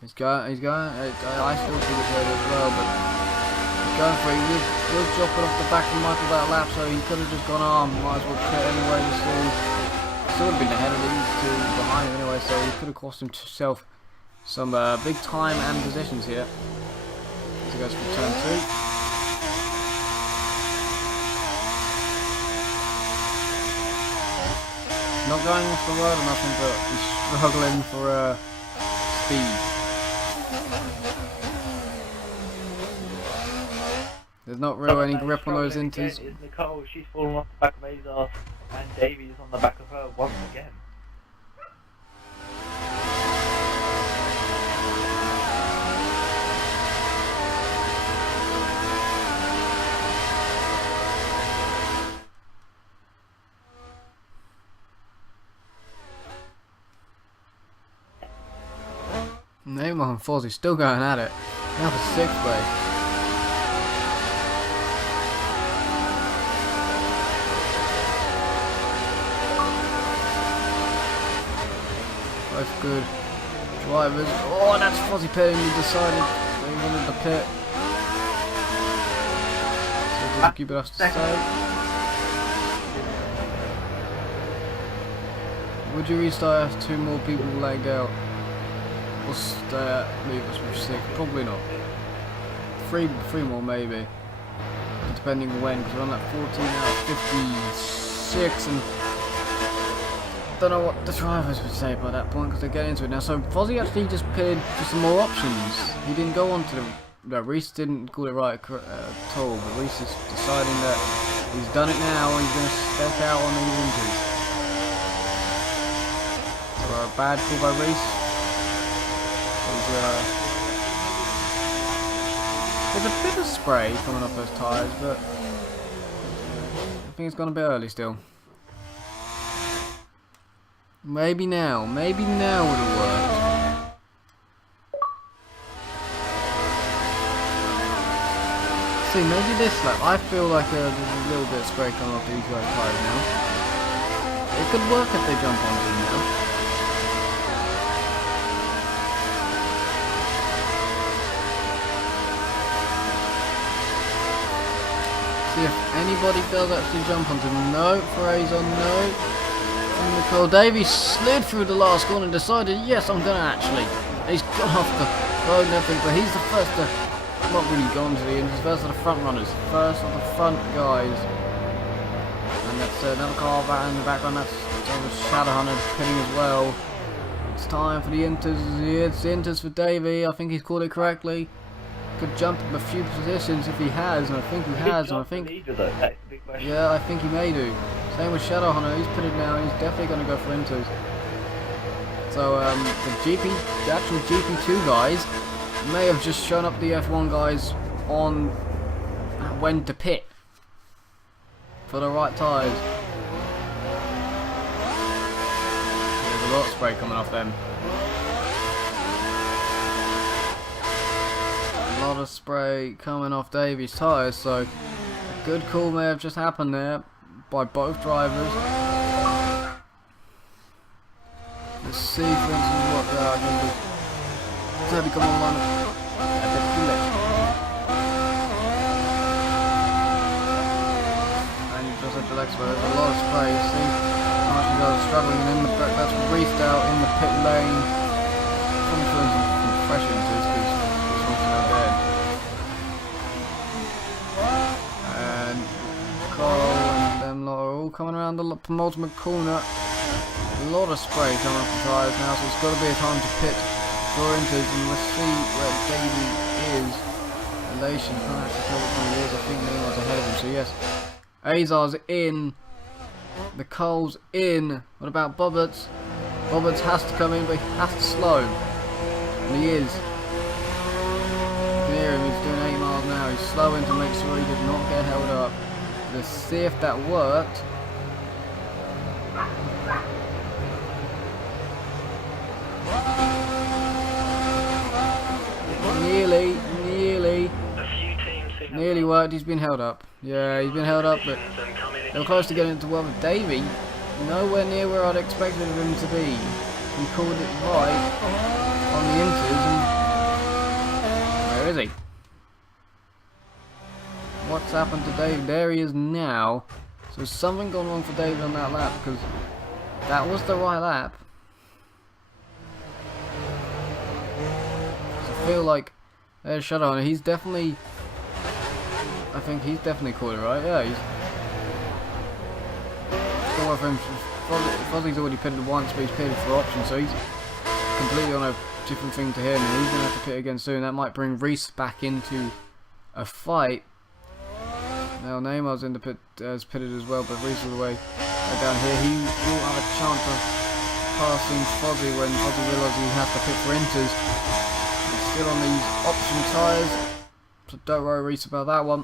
He's going, I still think it's early as well, but he's going for it. He was dropping off the back of Michael that lap, so he could have just gone on. Might as well pit anyway, you see. Still would have been ahead of these two behind him anyway, so he could have cost himself some big time and positions here. As he goes for turn 2. Not going off the road or nothing, but he's struggling for speed. There's not really any grip on those inters. Is Nicole, she's fallen off the back of Azar, and Davey is on the back of her once again. Neymar and Fozzie still going at it. Now for 6th place. Both good drivers. Oh, that's Fozzie pitting. He decided he wanted the pit. So does keep it us to say. Would you restart if 2 more people leg out? We'll stay leave us with 6. Probably not. 3 more maybe. Depending when, because we're on that 14 out of 56 and don't know what the drivers would say by that point because they're getting into it now. So Fozzie actually just pitted for some more options. He didn't go on to the... No, Reese didn't call it right at all, but Reese is deciding that he's done it now and he's going to step out on these injuries. So a bad call by Reese. There's a bit of spray coming off those tyres, but I think it's gone a bit early still. Maybe now would have worked. See, maybe this lap, I feel like there's a little bit of spray coming off these guys' tyres now. It could work if they jump onto them now. See if anybody does actually jump onto them. No, Fraser, no. And Nicole Davies slid through the last corner and decided, yes, I'm gonna actually. He's gone off the road and everything, but he's the first to not really gone to the end. He's first of the front runners, first of the front guys. And that's another car back in the background. That's Shadowhunter pitting as well. It's time for the inters. It's the inters for Davey. I think he's called it correctly. Could jump him a few positions if he has, and I think he has, and I think... Yeah, I think he may do. Same with Shadowhunter, he's pitted now, and he's definitely going to go for inters. So, the actual GP2 guys may have just shown up the F1 guys on when to pit for the right tyres. There's a lot of spray coming off them. A lot of spray coming off Davies' tyres, so a good call may have just happened there by both drivers. Let's see, for instance, what they are going to do. So we come online a bit too late. And you just have to relax, but there's a lot of space. See how much you guys are struggling, and in the back, that's reefed out in the pit lane. Probably feeling some fresh into this because this one's now dead. And Carl and them lot are all coming around the penultimate corner. A lot of spray coming off the tyres now, so it's got to be a time to pit for Inters, and let's see where Davey is. Elation can't actually tell which one he is. I think Neymar's ahead of him, so yes. Azar's in. The Cole's in. What about Bobberts? Bobberts has to come in, but he has to slow. And he is. You can hear him, he's doing 8 miles an hour. He's slowing to make sure he does not get held up. Let's see if that worked. Nearly worked. He's been held up. Yeah, he's been held up, but they were close to getting into one with Davey. Nowhere near where I'd expected him to be. He called it right on the Inters, and where is he? What's happened to Dave? There he is now. So has something gone wrong for David on that lap, because that was the right lap. So I feel like there's Shadow, and he's definitely, I think he's definitely caught it right. Yeah, he's gone well for him. Fozzie's already pitted once, but he's pitted for option, so he's completely on a different thing to him, and he's going to have to pit again soon. That might bring Reese back into a fight. Now Neymar's in the pit, has pitted as well, but Reese all the way down here. He will have a chance of passing Fozzie when Fozzie realises he has to pit for Inters. He's still on these option tyres, so don't worry Reese about that one.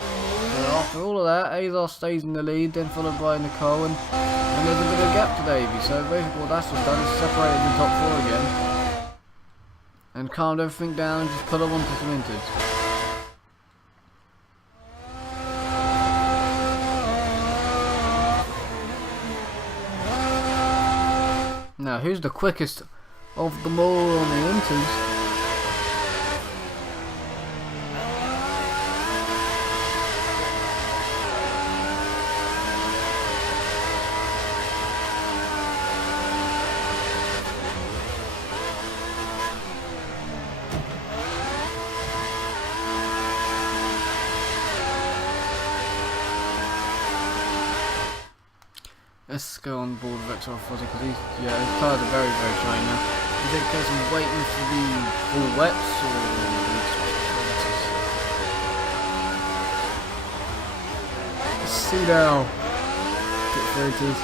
So after all of that, Azar stays in the lead, then followed by Nicole, and there's a bit of a gap to Davey. So basically what that's just done is separated the top 4 again, and calmed everything down and just put them onto some Inters. Now, who's the quickest of them all on the Inters? Let's go on board with XRL Fozzie because his tyres are very, very shiny now. Is it a case of waiting for the full wets or let's see now. Pit for Inters.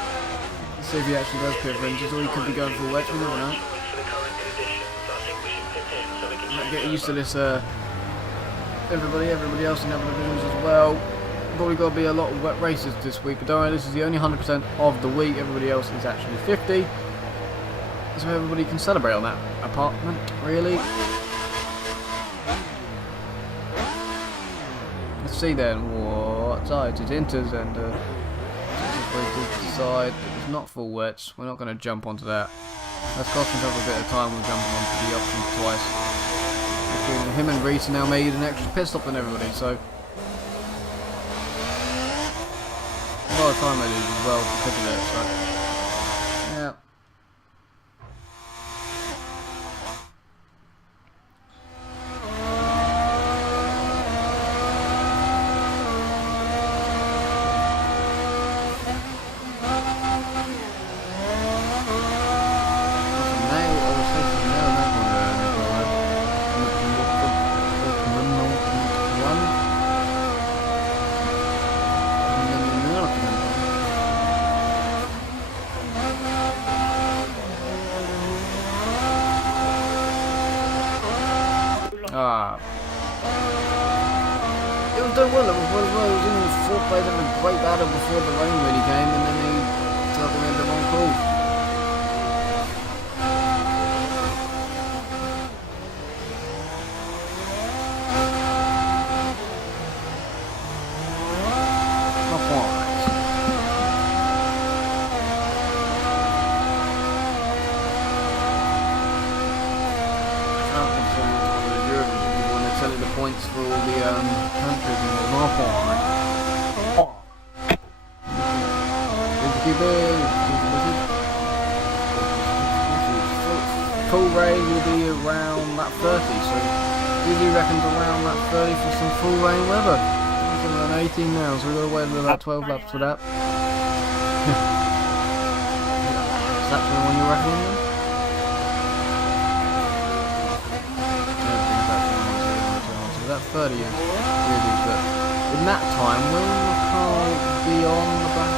Let's see if he actually does pit for Inters, or he could be going full wets, we never know. Might get used to this everybody else in other divisions as well. Probably got to be a lot of wet races this week, but don't worry, this is the only 100% of the week. Everybody else is actually 50, so everybody can celebrate on that apartment, really. Let's see then what sides it's Inters, and decide that it's not full wets. We're not going to jump onto that. That's cost himself a bit of time with jumping onto the option twice. Between him and Reese now made an extra pit stop than everybody, so a lot of time I lose as well because of it, so yeah. It was doing well, it was in the 4th place, having a great battle before the rain really came, and then he took him into one call. for all the countries in the North Pole. Full rain will be around that 30, so Dizzy reckons around that 30 for some full rain weather. It's around 18 now, so we've got to wait about 12 laps for that. Is that the one you're reckoning then? So that 30 is really good. In that time, will the car be on the back?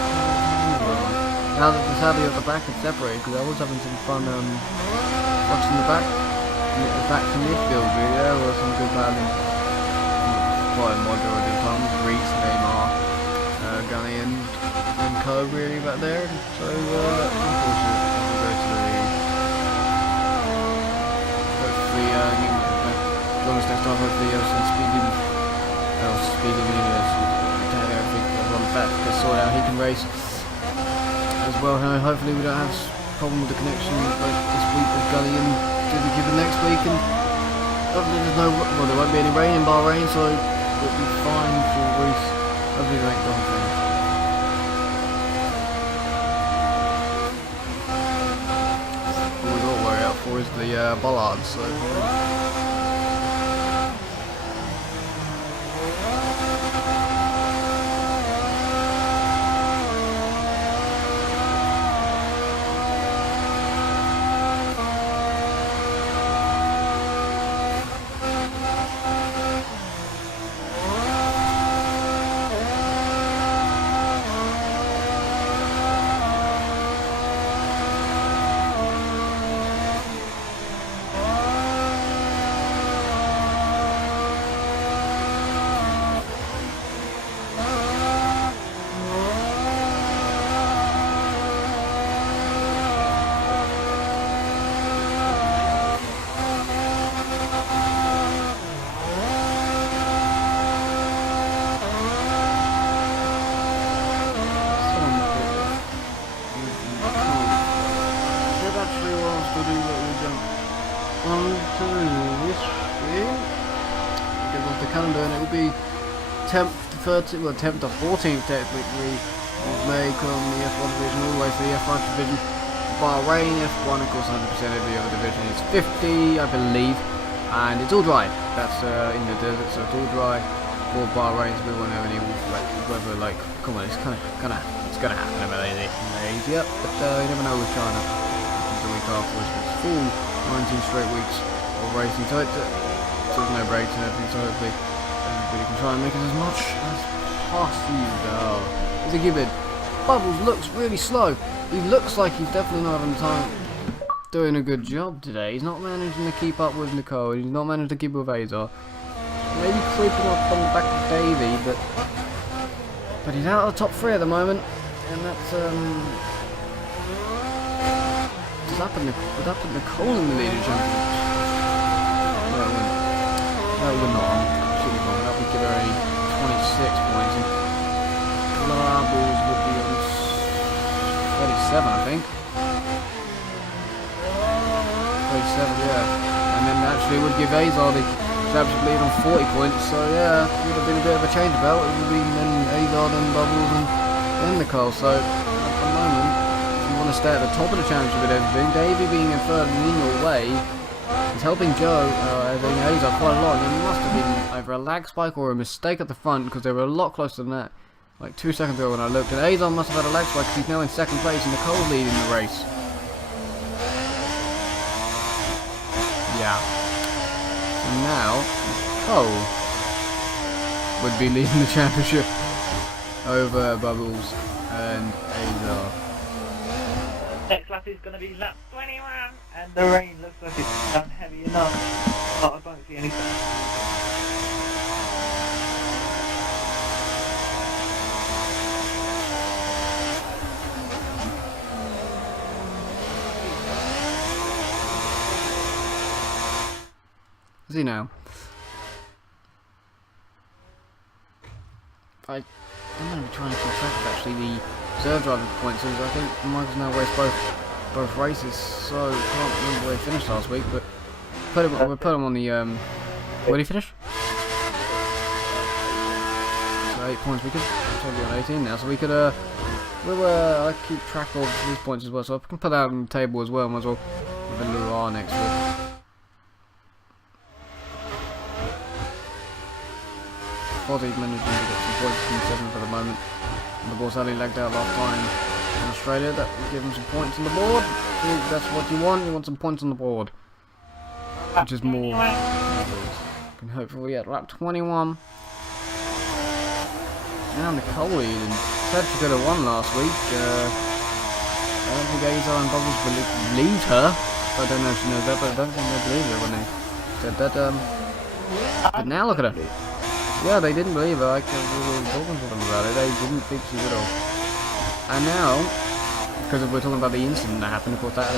Now that the sadly at the back is separated, because I was having some fun watching the back to midfield really. There was some good battling. Quite a majority of times. Reese, Neymar, Gunny and Co really back there. So unfortunately we'll go to the hopefully join us next time, hopefully some speeding everything on the back to sort out he can race as well. Hopefully we don't have problem with the connection like this week with Gully and Dizzy Gibbon next week, and hopefully there won't be any rain in Bahrain, so it'll be fine for Reese. Hopefully they make the whole thing. All we've got to worry out for is the bollards, so and it will be 10th to 13th, well 10th to 14th technically of May come the F1 division all the way to the F5 division. Bahrain F1 of course 100% of the other division is 50 I believe, and it's all dry. That's in the desert, so it's all dry for Bahrain, so we won't have any weather like, come on, it's gonna happen in Malaysia, but you never know with China. It's the week after, it's full 19 straight weeks of racing, so it's no breaks and everything, so hopefully everybody can try and make it as much as possible. Is a gibbon. Bubbles looks really slow. He looks like he's definitely not having time doing a good job today. He's not managing to keep up with Nicole, he's not managing to keep up with Azar. Maybe creeping up on the back of Davey, but he's out of the top 3 at the moment, and that's what's happened to Nicole in the leading championship. No, we're not. I'm completely wrong. That would give her only 26 points. And Bubbles would be on 37, I think. 37, yeah. And then actually would give Azar the championship lead on 40 points. So yeah, it would have been a bit of a change about. It would have been then Azar, then Bubbles, and then Nicole. So at the moment, if you want to stay at the top of the championship with everything, Davey being in third and in your way, he's helping Joe, Azar quite a lot, and there must have been either a lag spike or a mistake at the front, because they were a lot closer than that. Like 2 seconds ago when I looked, and Azar must have had a lag spike because he's now in second place and Nicole's leading the race. Yeah. So now, Nicole would be leading the championship over Bubbles and Azar. Next lap is going to be lap 21, and the rain looks like it's done heavy enough, but I don't see anything. Is he now? I'm going to be trying to keep track of actually the reserve driver points, as I think Michael's now raced both races, so I can't remember where he finished last week, but we put him on the where did he finish? 8 points. We could actually be on 18 now, so we could I keep track of these points as well, so I can put that on the table as well. Might as well with a little R next to it. Fozzy's managing to get some points from 7th at the moment. And the ball sadly lagged out last time in Australia. That will give him some points on the board. If that's what you want some points on the board. Which is more. Can hopefully get lap 21. Now Nicole leading. Said she could have won last week. I don't think Azar and Bubbles believed her. I don't know if she knows that, but I don't think they believed her when they said that. But now look at her. Yeah, they didn't believe her. We were talking to them about it. They didn't think she would have. And now, because we're talking about the incident that happened, of course that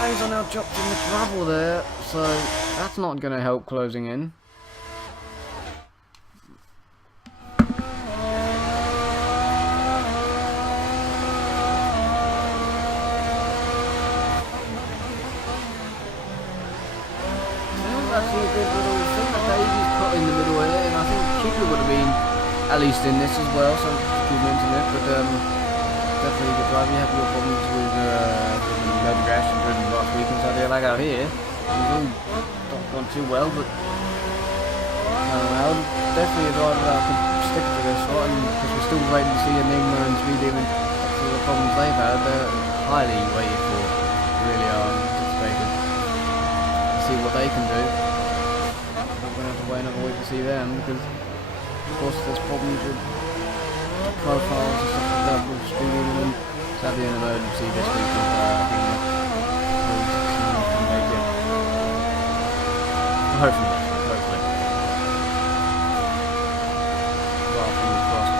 Azar now dropped in the trouble there. So that's not going to help closing in. Actually a good little thing that Davy's put in the middle here, and I think Kika would have been at least in this as well, so keep mentioning it, but definitely a good drive. You have your problems with the grass and driven last week and Saturday like out here. It's all not gone too well, but definitely a driver that could stick to this one, because we're still waiting to see Enigma and Speed Demon. After the problems they've had, they're highly waited for, really are anticipated. See what they can do. We're going to have to wait another week to see them, because of course there's problems with profiles and stuff like that with speeding, and sadly an emergency this week with can make it. Hopefully. Well, fingers crossed.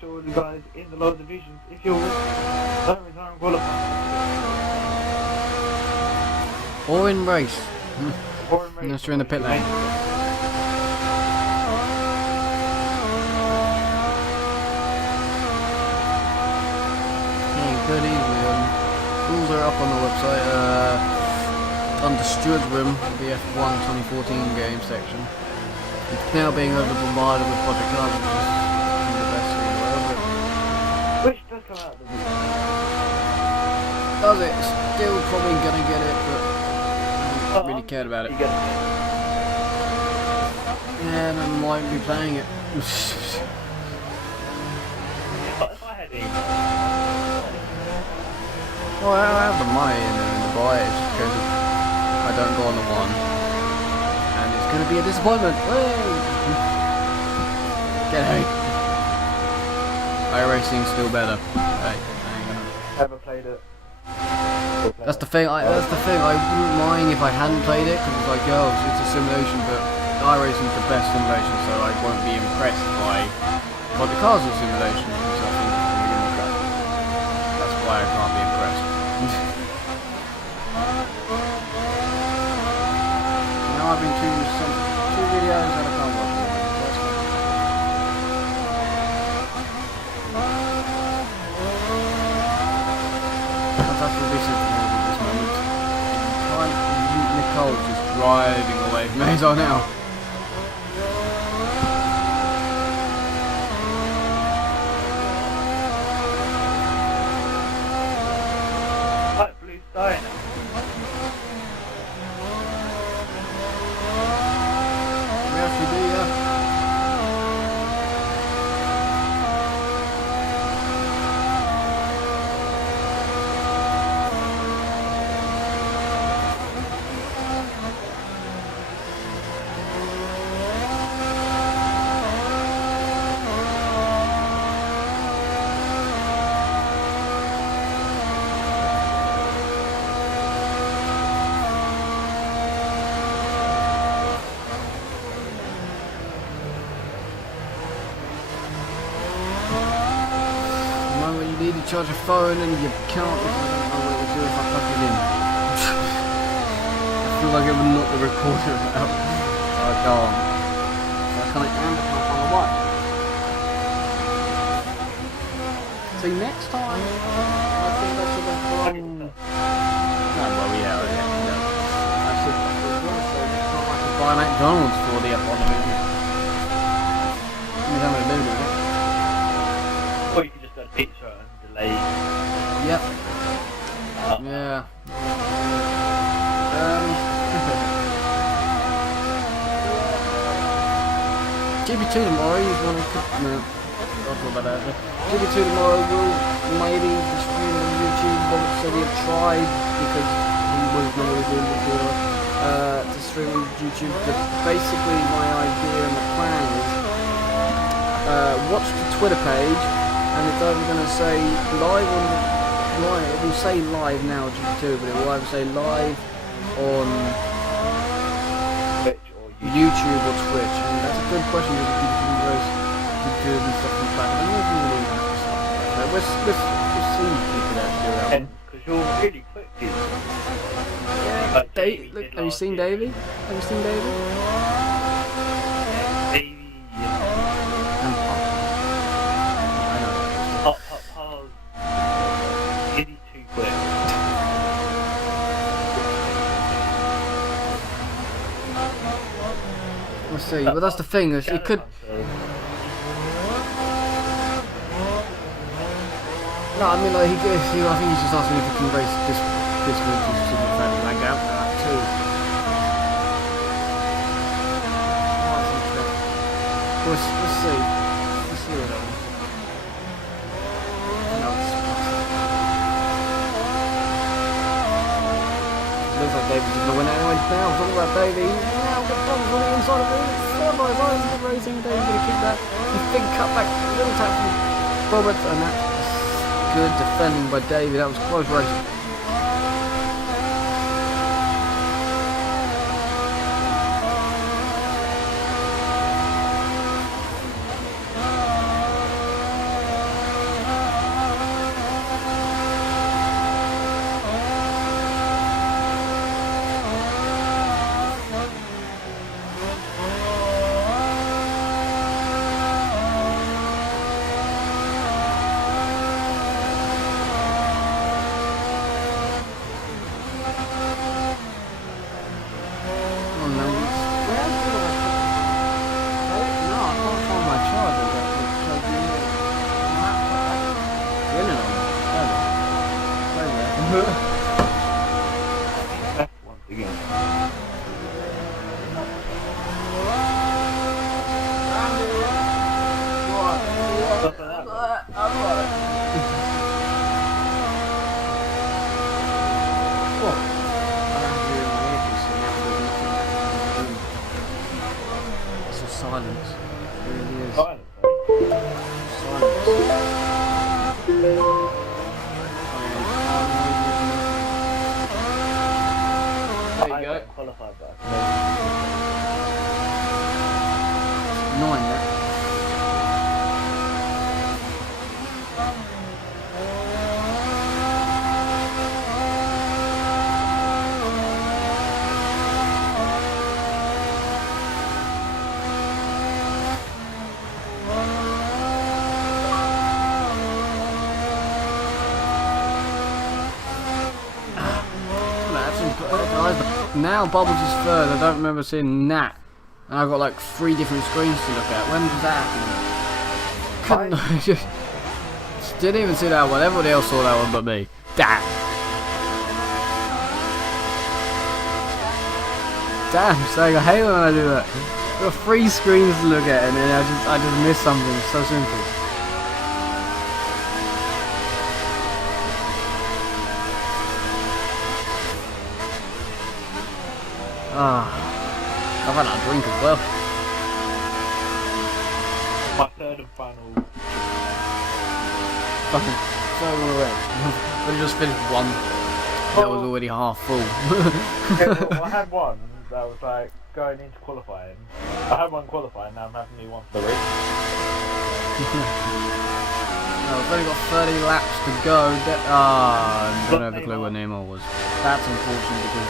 To all the guys in the lower divisions, if you're don't retire and qualify. Or in race. Or in race. Unless you're in the pit lane. Good evening. Rules are up on the website. Under Stewards Room, the F1 2014 game section. It's now being over-bombarded with Project Cars, which is the best thing in the world. Which does come out of the video. Does it? Still probably gonna get it, but I don't really cared about it. Yeah, and I might be playing it. If I had it. Well, I have the money in the buy it just because I don't go on the one. And it's going to be a disappointment. Get out. iRacing's still better. Hey, Never played it. that's the thing. I wouldn't mind if I hadn't played it because it's like, oh, it's a simulation, but iRacing's the best simulation, so I won't be impressed by the cars are simulation. So I think it's going to give me crap. That's why I can't be impressed. Now I've been choosing two videos and I can't watch them. That's fine. Fantastic research at this moment. Nicole just driving away from Azar now. Light blue sky now. We actually do, yeah. you charge your phone and you can't. I don't know what it would do if I plug it in. I feel like it would knock the recorder out. So I can't. I can't find the watch. See, next time, I think I should have gone. No, well, yeah, no. I should buy McDonald's for the F1 division. I'm going to do it. Or you could just go to pizza and delay. Yep. Yeah. GB2 tomorrow, you want to... No. I'll talk about that. GB2 tomorrow will maybe be streamed on YouTube. Bob said he had tried because he was not really doing it before to stream on YouTube. But basically my idea and the plan is watch the Twitter page and it's either going to say live on live, it will say live now GB2, but it will either say live on Twitch or YouTube or Twitch. And that's a good question because people can raise YouTube and stuff like that. I don't know if you really have to start like that. We'll see people that do that one. because you're really quick, dude. Yeah, Like look, have you seen Davey? Have you seen Davey? Davey, And Pop. I know. Paul's really too quick. Let's see, but that's the thing, is it could... No, I mean, like, I think he's just asking if he can race this week, he's just like out for that too. We'll see. Let's see what happens. No, looks like David's going to win anyway. Now, talking about Davey. Now, got problems on the inside of it. Third by Ryan's good racing. David's going to keep that. His big cutback, little tap from Roberts, and that's good defending by Davey. That was close racing. Once again. Silence. It really is. Silence. Silence. There you go. Qualified, but Annoying that. Now Bubbles is third. I don't remember seeing that. And I've got like 3 different screens to look at. When does that happen? Couldn't I just didn't even see that one. Everybody else saw that one but me. Damn. Damn, saying I hate when I do that. I've got 3 screens to look at and then I just miss something. It's so simple. I've had a drink as well. my third and final. Fucking third one away. We just finished one that was already half full. Okay, well, I had one, that was like going into qualifying. I had one qualifying, now I'm having me one for the race. No, we've only got 30 laps to go. I don't have a clue where Neymar was. That's unfortunate because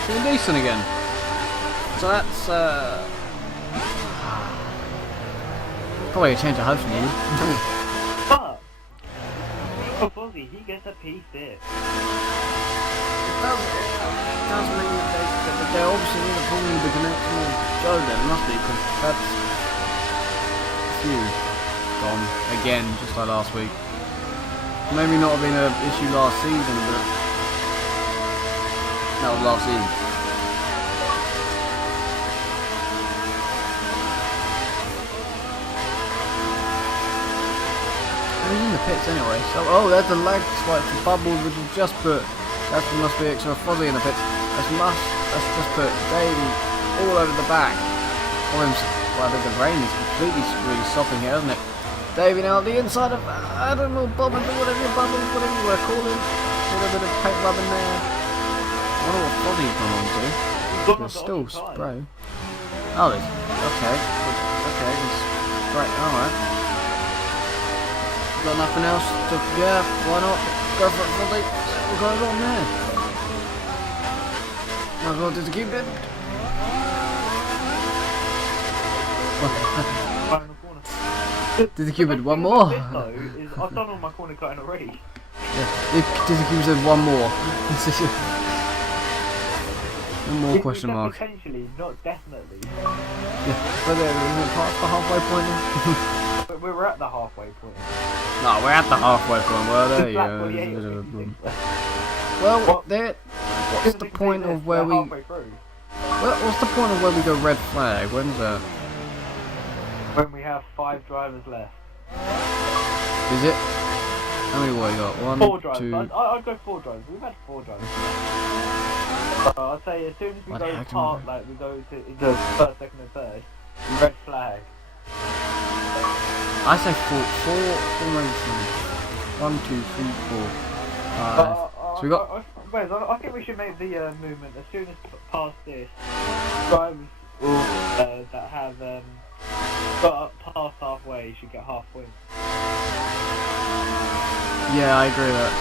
he's doing decent again. So that's probably a change of hopes needed. But for Fozzie, he gets a piece there. It does mean that they obviously need to probably the connection with Joe then, must be, because that's huge. Gone again, just like last week. Maybe not have been an issue last season, but that was last season. He's in the pits anyway. So there's the lag spike for Bubbles, which is just put. That must be extra Fozzie in the pits. That's just put Davey all over the back. Well, the rain is completely really stopping here, isn't it? Davey now at the inside of, I don't know, Bubbles or whatever you want to call him. A little bit of paint rubbing there. I wonder what Fozzie's gone on to. There's still spray. Oh, there's, okay, there's spray, alright. Got nothing else to, yeah, why not? Go for it, Fozzie. What's going on there? Might as well do the cube then. Did the Cupid one more? I've done all my corner cutting already. Yeah, Did the Cupid said one more? One more question mark. Potentially, not definitely. Yeah, but we're past the halfway point. But we're at the halfway point. No, we're at the halfway point. Well, there you go. Well, what's the point of where we? What's the point of where we go red flag? When's that? When we have 5 drivers left. Is it? How many what you got? 1, 4 drivers. 2. I'd go 4 drivers. We've had 4 drivers. I'd say as soon as we go past, like we go into first, second, and third, red flag. I say 4 formations. 1, 2, 3, 4, 5. So we got. Wes, I think we should make the movement as soon as past this. Drivers that have got past halfway should get half points. Yeah, I agree with that.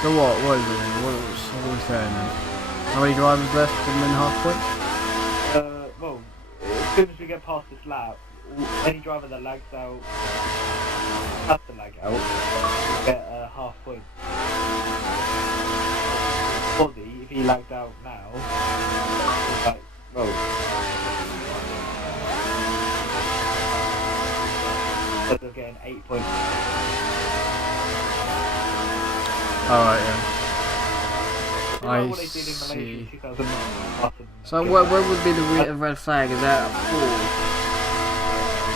So what? What is it? What are we saying then? How many drivers left and then half points? Well, as soon as we get past this lap, any driver that lags out has to lag out, get half points. Fozzie, if he lagged out now, he's like, well, instead of getting 8 points. Alright, yeah. I what they did in Malaysia in 2009. So where would be the red flag? Is that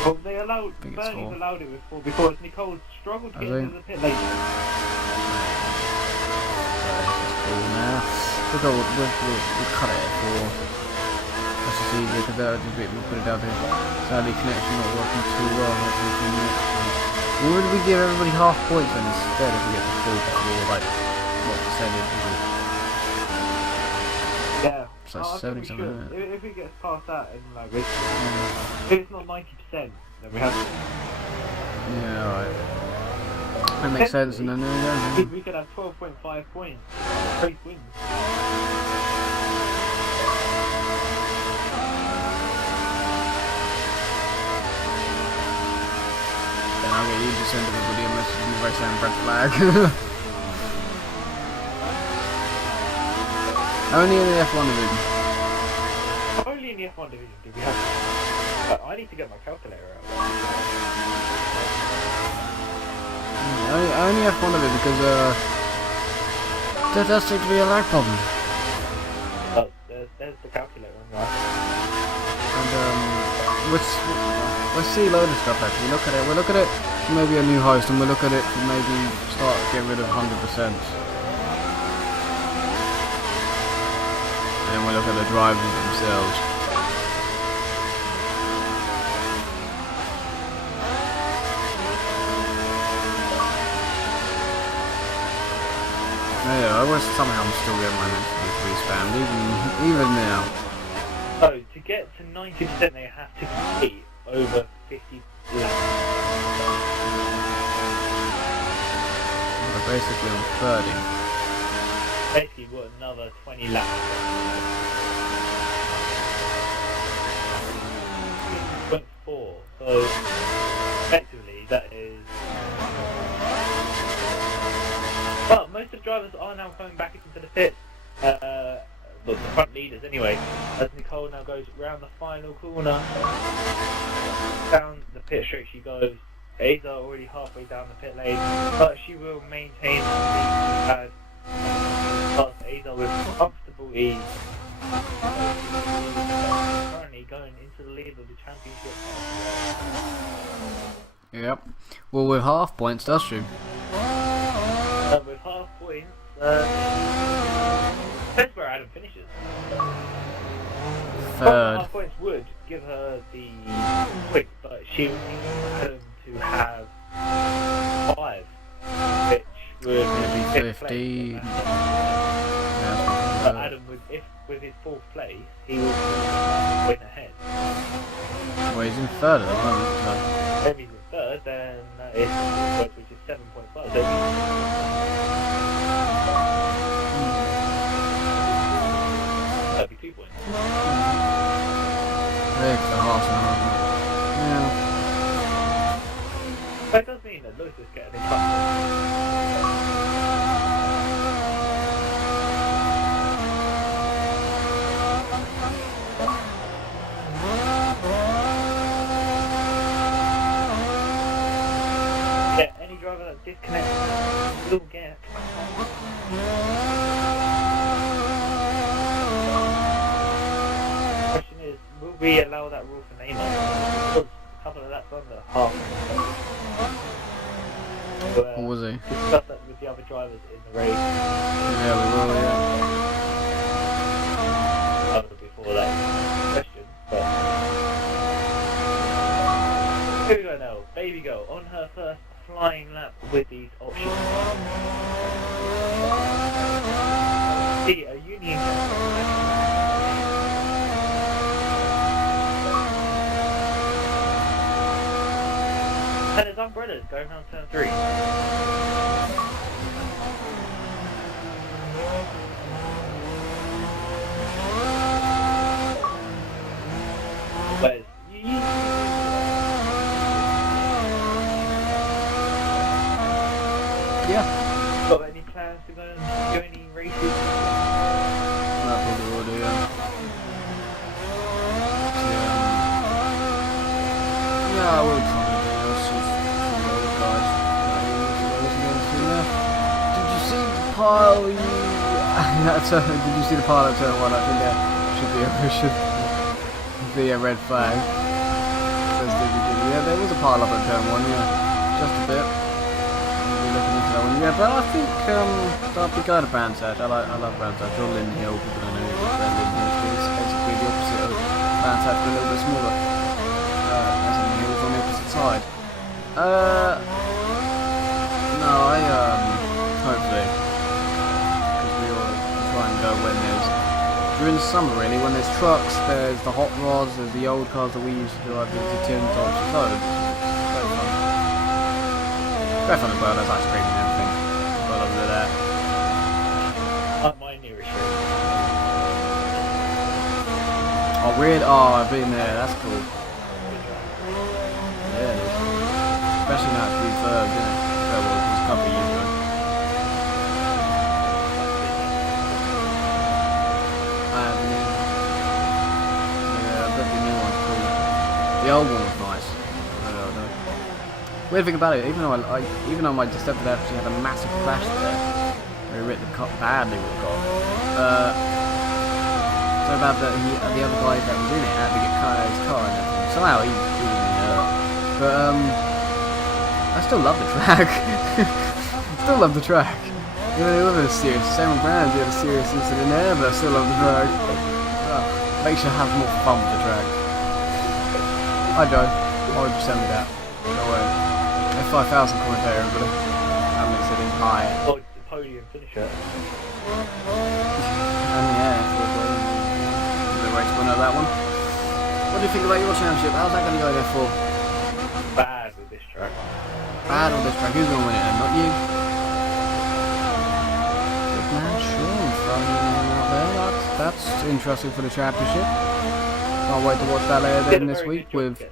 4? Well, they allowed, Bernie's allowed it with 4 because Nicole struggled to get into the pit lane. We'll cut it at 4. That's just easier because we'll put it down here. Sadly, connection not working too well. Or would we give everybody half points then instead if we get to 4 before, like, what percentage is it? Yeah. It's like 70 something. If it gets past that and like if it's not 90%, then we have to. Yeah, alright. That makes sense, and then there you go. We could have 12.5 points. 3 wins. Then I'll get you to send everybody a message in the right hand red flag. Only in the F1 division. Only in the F1 division do we have. I need to get my calculator out. Only F1 division because there does seem to be a lag problem. Oh, there's the calculator on right. And we'll see a load of stuff actually. We'll look at it for maybe a new host, and we'll look at it for maybe start getting rid of 100%. And then we'll look at the drivers themselves. There you are. though. Somehow I'm still getting my mental spammed, even now. So, to get to 90%, they have to complete over 50 laps. We're basically on 30. Basically, we've got another 20 laps. 0.4. So, effectively, that is. But most of the drivers are now coming back into the pit. The front leaders anyway, as Nicole now goes round the final corner. Down the pit straight she goes. Asa already halfway down the pit lane, but she will maintain the lead she had. Past Asa with comfortable ease. Currently going into the lead of the championship. Yep. Well, with half points, does she? With half points, depends where Adam finishes. Third. Half points would give her the point, but she would need Adam to have 5, which would be 50. But Adam would, if with his 4th place, he would win ahead. Well, he's in third at the moment, so. If he's in third, then that is 6 points, which is 7.5. So that'd be 2 points. Yeah. That does mean that Lewis is getting in touch. Yeah, any driver that disconnects will get. Question is, will we allow that rule for Neymar? Because a couple of laps under half. What was he? Discuss that with the other drivers in the race. Yeah, we will, yeah. Before that question, but here we go now. Baby girl on her first flying lap with these options. See a union. And there's umbrellas going around turn 3. Whereas Yeah. got any plans to go and do any races? No, probably will do, yeah. Yeah, I will probably do. I'll see those guys. Did you see the pile? Did you see the pile at turn 1? I think that should be a red flag. Yeah, there was a pile up at turn 1, yeah. Just a bit. Yeah, but I think I'll be going to Brandsatch. I love Brandsatch. Or Lynn Hill, people don't know where Lynn Hill is. It's basically the opposite of Brandsatch, but a little bit smaller. As in the hills on the opposite side. No, hopefully. Because we all try and go when there's, during the summer really, when there's trucks, there's the hot rods, there's the old cars that we used to drive with the tin tops. So, it's quite fun. Quite fun as well, there's ice cream and everything. I love that. My nearest race. Oh, weird. Oh, I've been there. That's cool. Yeah, it is. Especially now it's refurbed, isn't it? Well, it was a couple of years ago. I haven't either. Yeah, I bet the new one's cool. The old one was nice. I don't know. Weird thing about it, even though I just stepped there, she had a massive crash there. We ripped the cut badly with the car. So bad that the other guy that was in it had to get cut out of his car and everything. Somehow he didn't hurt. But I still love the track. Still love the track. Even though it was serious. Same with Brands, he had a serious incident there, but I still love the track. Makes you have more fun with the track. Hi Joe. Why would you send me that? No way. F5000 commentator, everybody. I'm listening. Hi. Oh, it's the podium finisher. And yeah, the race winner that one. What do you think about your championship? How's that going to go there for? Bad with this track. Bad on this track. Who's going to win it then? Not you? Good man, Sean throwing your name out there. That's interesting for the championship. Can't wait to watch that later then this week with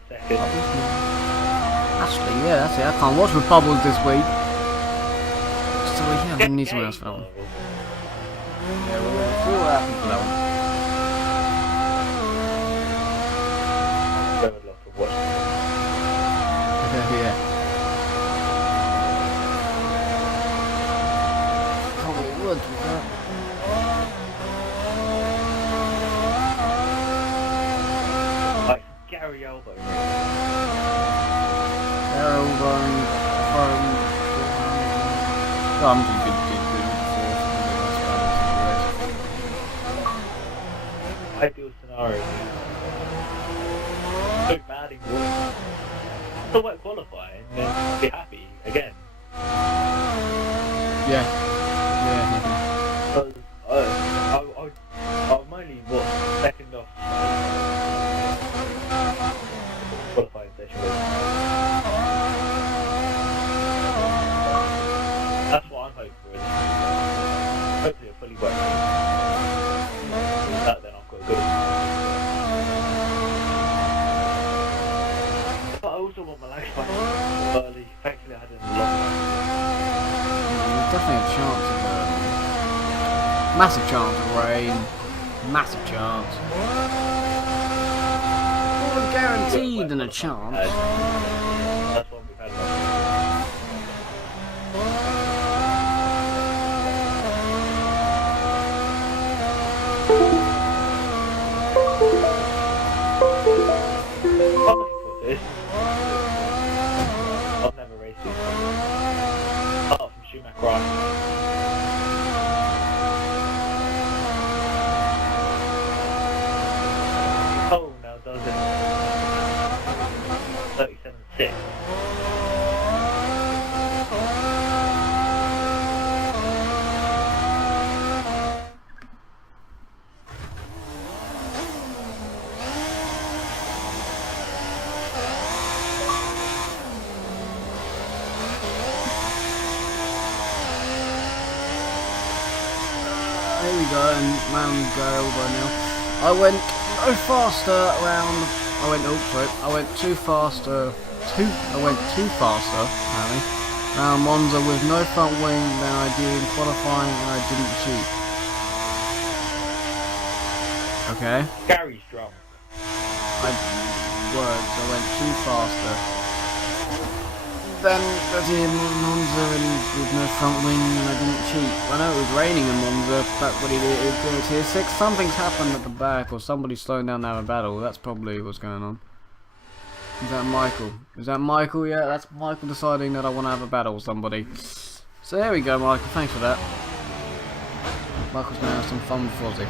Ashley. Yeah, that's it. I can't watch with Bubbles this week. So yeah, we need someone else for that one. Yeah, we'll see what happens for that one. I would love to watch it. Yeah. Probably would with that. Like Gary Elbow. I'm just good. Ideal scenario. So bad in qualifying. So wet qualifying, then be happy again. Yeah. Because I'm only second off qualifying session. That's what I'm hoping for. Hopefully a fully worked team. That then I've got a good. But I also want my legs back early. Thankfully I had it in the long run. There's definitely a chance of massive chance of rain. Massive chance. More guaranteed than a chance. That's what we've had last year. I'm looking forward to this. I've never raced it. Apart from Schumacher Ryan. Oh, now does it? 37.6. There we go, and round go over now. I went no faster around. I went too faster. I went too faster, apparently. Round Monza with no front wing than I did in qualifying, and I didn't cheat. Okay. Gary's drunk. I went too faster. Then I did Monza and with no front wing and I didn't cheat. I know it was raining in Monza back when he did it was tier 6. Something's happened at the back or somebody's slowing down to have a battle. That's probably what's going on. Is that Michael? Is that Michael? Yeah, that's Michael deciding that I want to have a battle with somebody. So there we go, Michael. Thanks for that. Michael's going to have some fun with Fozzie.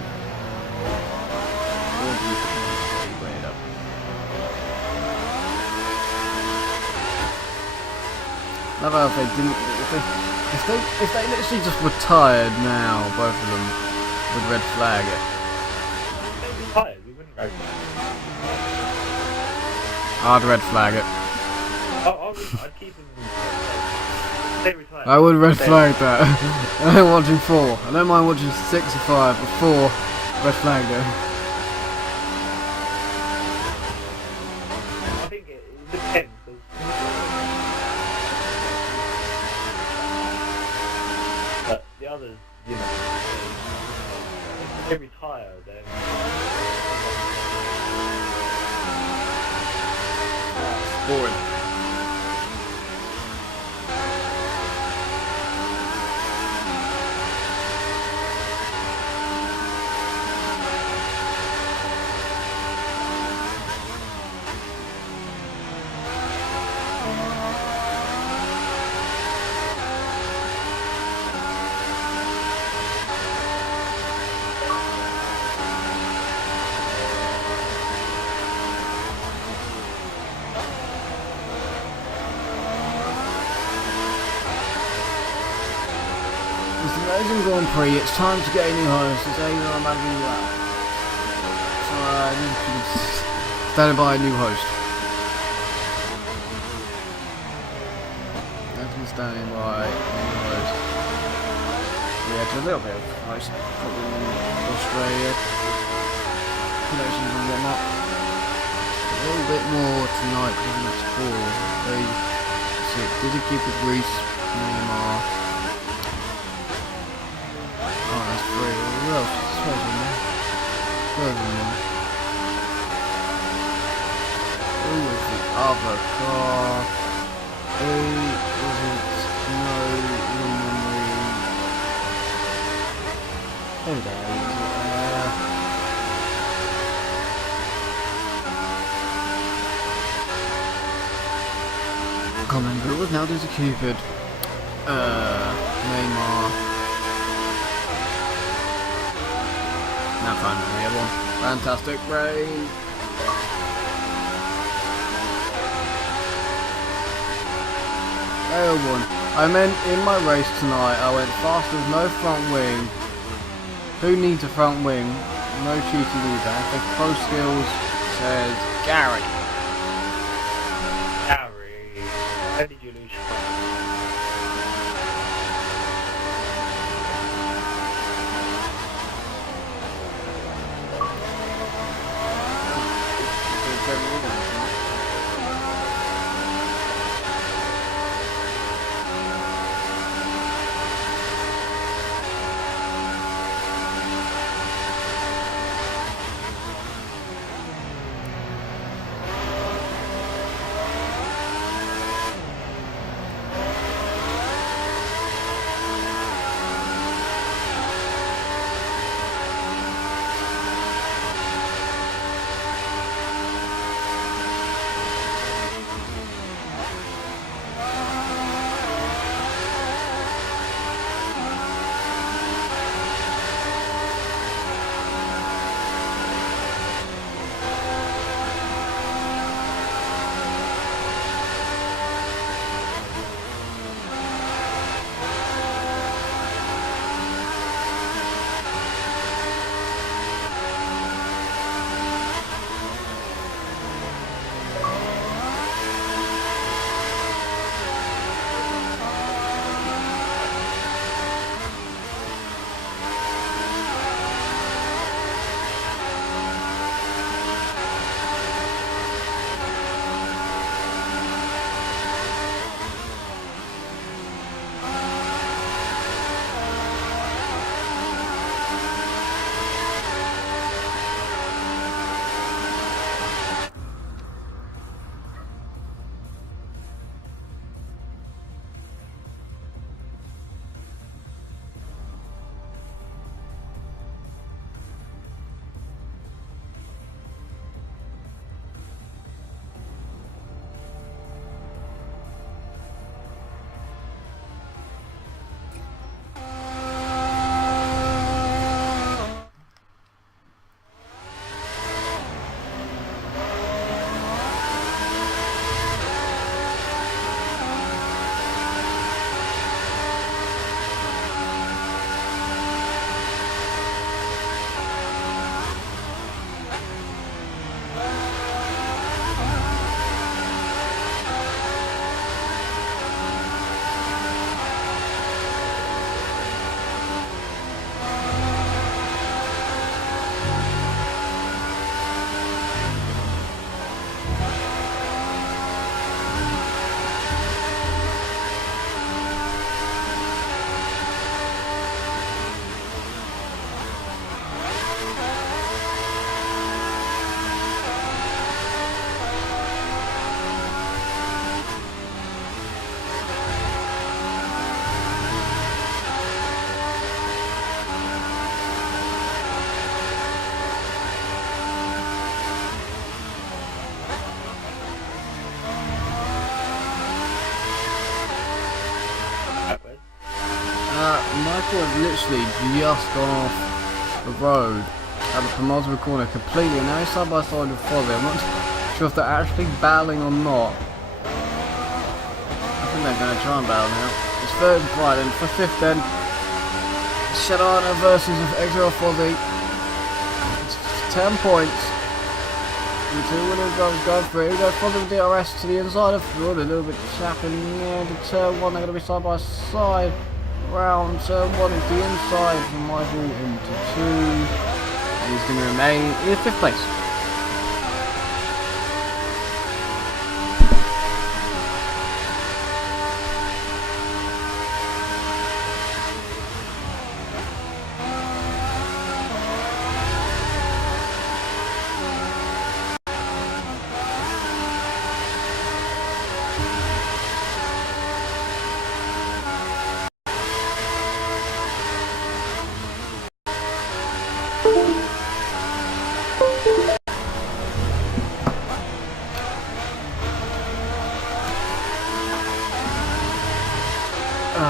Love how if they literally just retired now, both of them would red flag it. They retired, we wouldn't go. I'd red flag it. I'd keep them. They retired. I would red flag that. I don't watching 4. I don't mind watching 6 or 5, but 4 red flag it. I think it depends. But the others, you know, if they retire, then Boring. It's the Malaysian Grand Prix. It's time to get a new host. It's either Maggie so standing by a new host. That's standing by a new host. Yeah, it's a little bit of host problem in Australia. Connections and whatnot. A little bit more tonight because it's 4. Very sick. Did he keep it Greece? Neymar. Oh, that's 3. Who else? Where's in there? Where's in there? Who was the other car? Who was it? No memory. Who the hell is it there? I can't remember who it was now. There's a Cupid. Neymar. Now finally the other one. Fantastic race. Everyone. I meant in my race tonight I went fast with no front wing. Who needs a front wing? No cheating either. I think Pro Skills says Gary. Gary, how did you lose your phone? Michael had literally just gone off the road at the penultimate corner completely, and now he's side by side with Fozzie. I'm not sure if they're actually battling or not. I think they're going to try and battle now. It's third and pride, and for fifth then, Shadana versus XRL Fozzy. 10 points. The two winners go through. Here we go, Fozzy with DRS to the inside of Flood. A little bit tapping into turn 1. They're going to be side by side. Round turn 1 is the inside from Michael into 2. And he's going to remain in 5th place.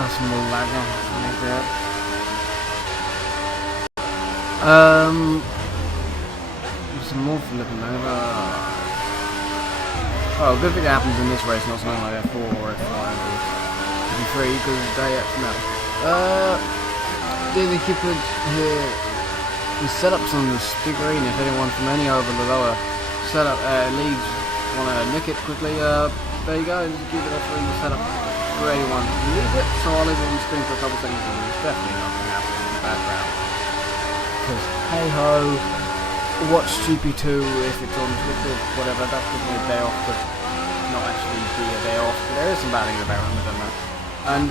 Some more lag on like that. Some more flipping over. Oh, good thing that happens in this race, not something like F4 or F5 or F3, because they no. David Cupid here. The setups on the screen, if anyone from any over the lower setup leagues want to nick it quickly, there you go, just keep it up for the setup. For anyone who needs it, so I'll leave it on the screen for a couple seconds and there's definitely nothing happening in the background. Because hey ho, watch GP2 if it's on Twitter, whatever, that's giving me a day off, but not actually be a day off. But there is some batting in the background, I don't know. And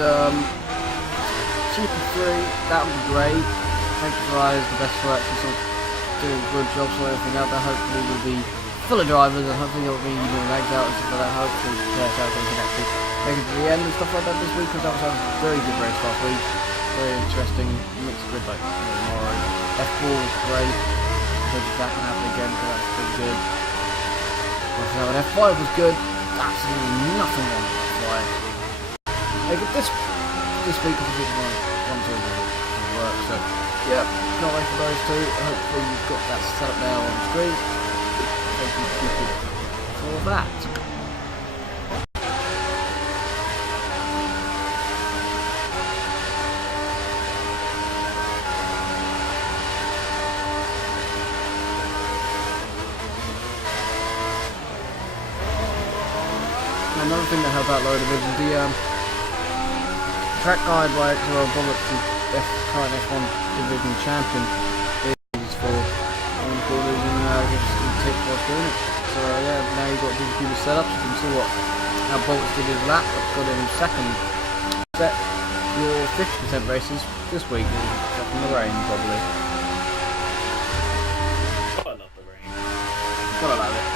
GP3, that would be great. Thank you guys, the best for actually sort of doing good jobs for everything out there. Hopefully we'll be full of drivers and hopefully it'll be legs out and stuff like that. Hopefully KSL can actually make it to the end and stuff like that this week, because that was a very good race last week. Very interesting, mixed grid like tomorrow. F4 was great. Hopefully that can happen again because that was pretty good. Now F5 was good. Absolutely nothing wrong with F5. Hey, but this week was one to work, so yeah, can't wait for those two. Hopefully you've got that set up now on the screen. Thank you for that. Another thing that helped out lower division, the track guide by XRL Bullet, the current F1 division champion, is for on corners and just tip what's doing it. So yeah, now you've got DQ set up, you can see how Bolts did his lap. I've got him in second. Set your 50% races this week, except from the rain probably. I love the rain. Gotta love it.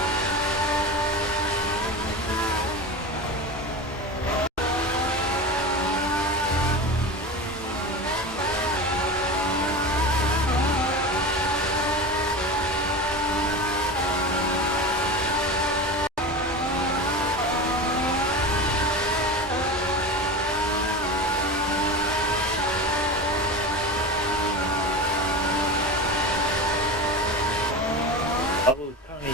I will currently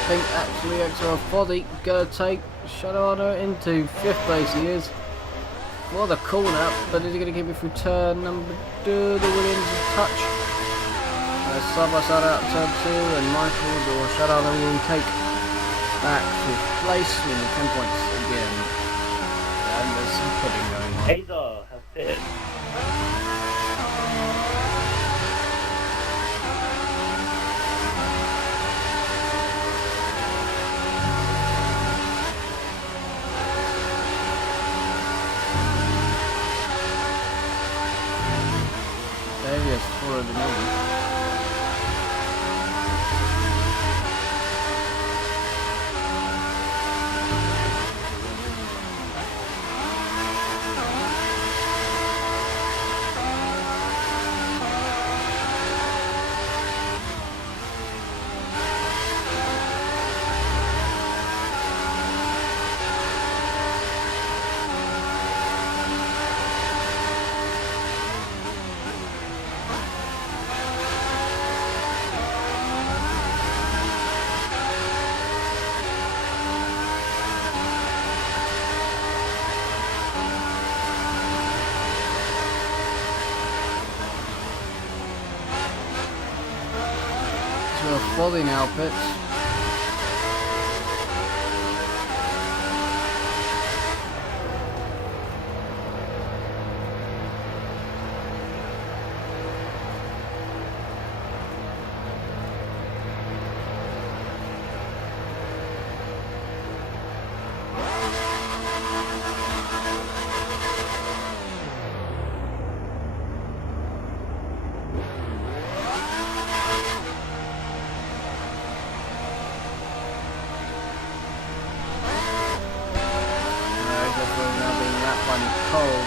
I think actually XRL Fozzy gonna take Shadowrunner into 5th place. He is for the corner, but is he gonna keep it through turn number 2? The Williams touch. Side by side out turn 2, and Michael or Shadowrunner will take back 5th place, winning 10 points again. And there's some pudding going on. Hazer has hit. There he is, for the moment. for the now pitch. Now being that one cold.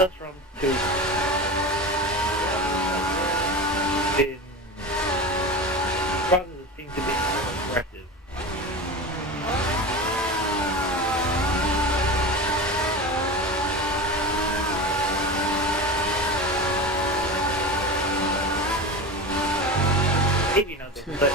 That's round 2. Drivers seem to be more aggressive. Maybe not the split.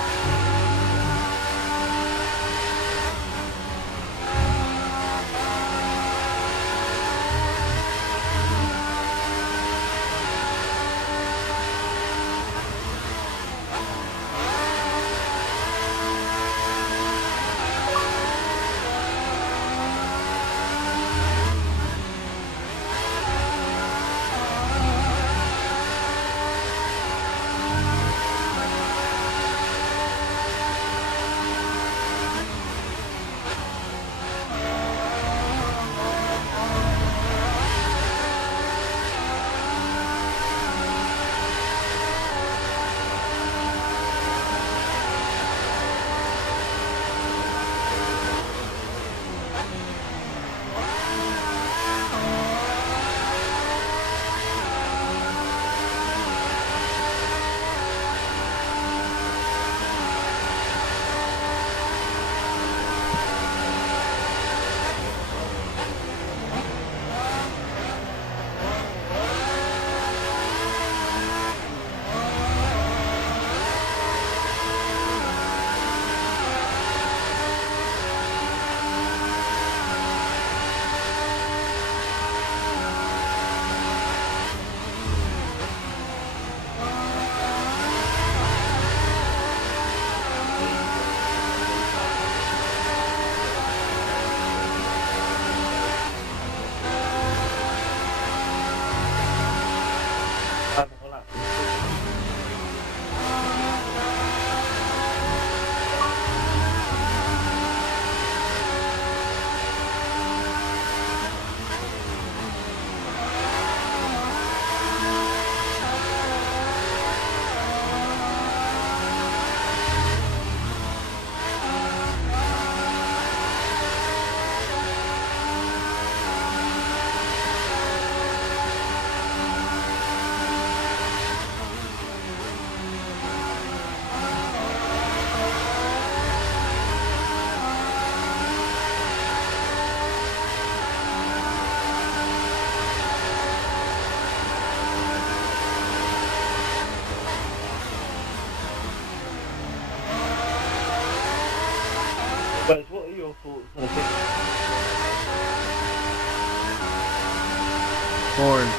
Boring.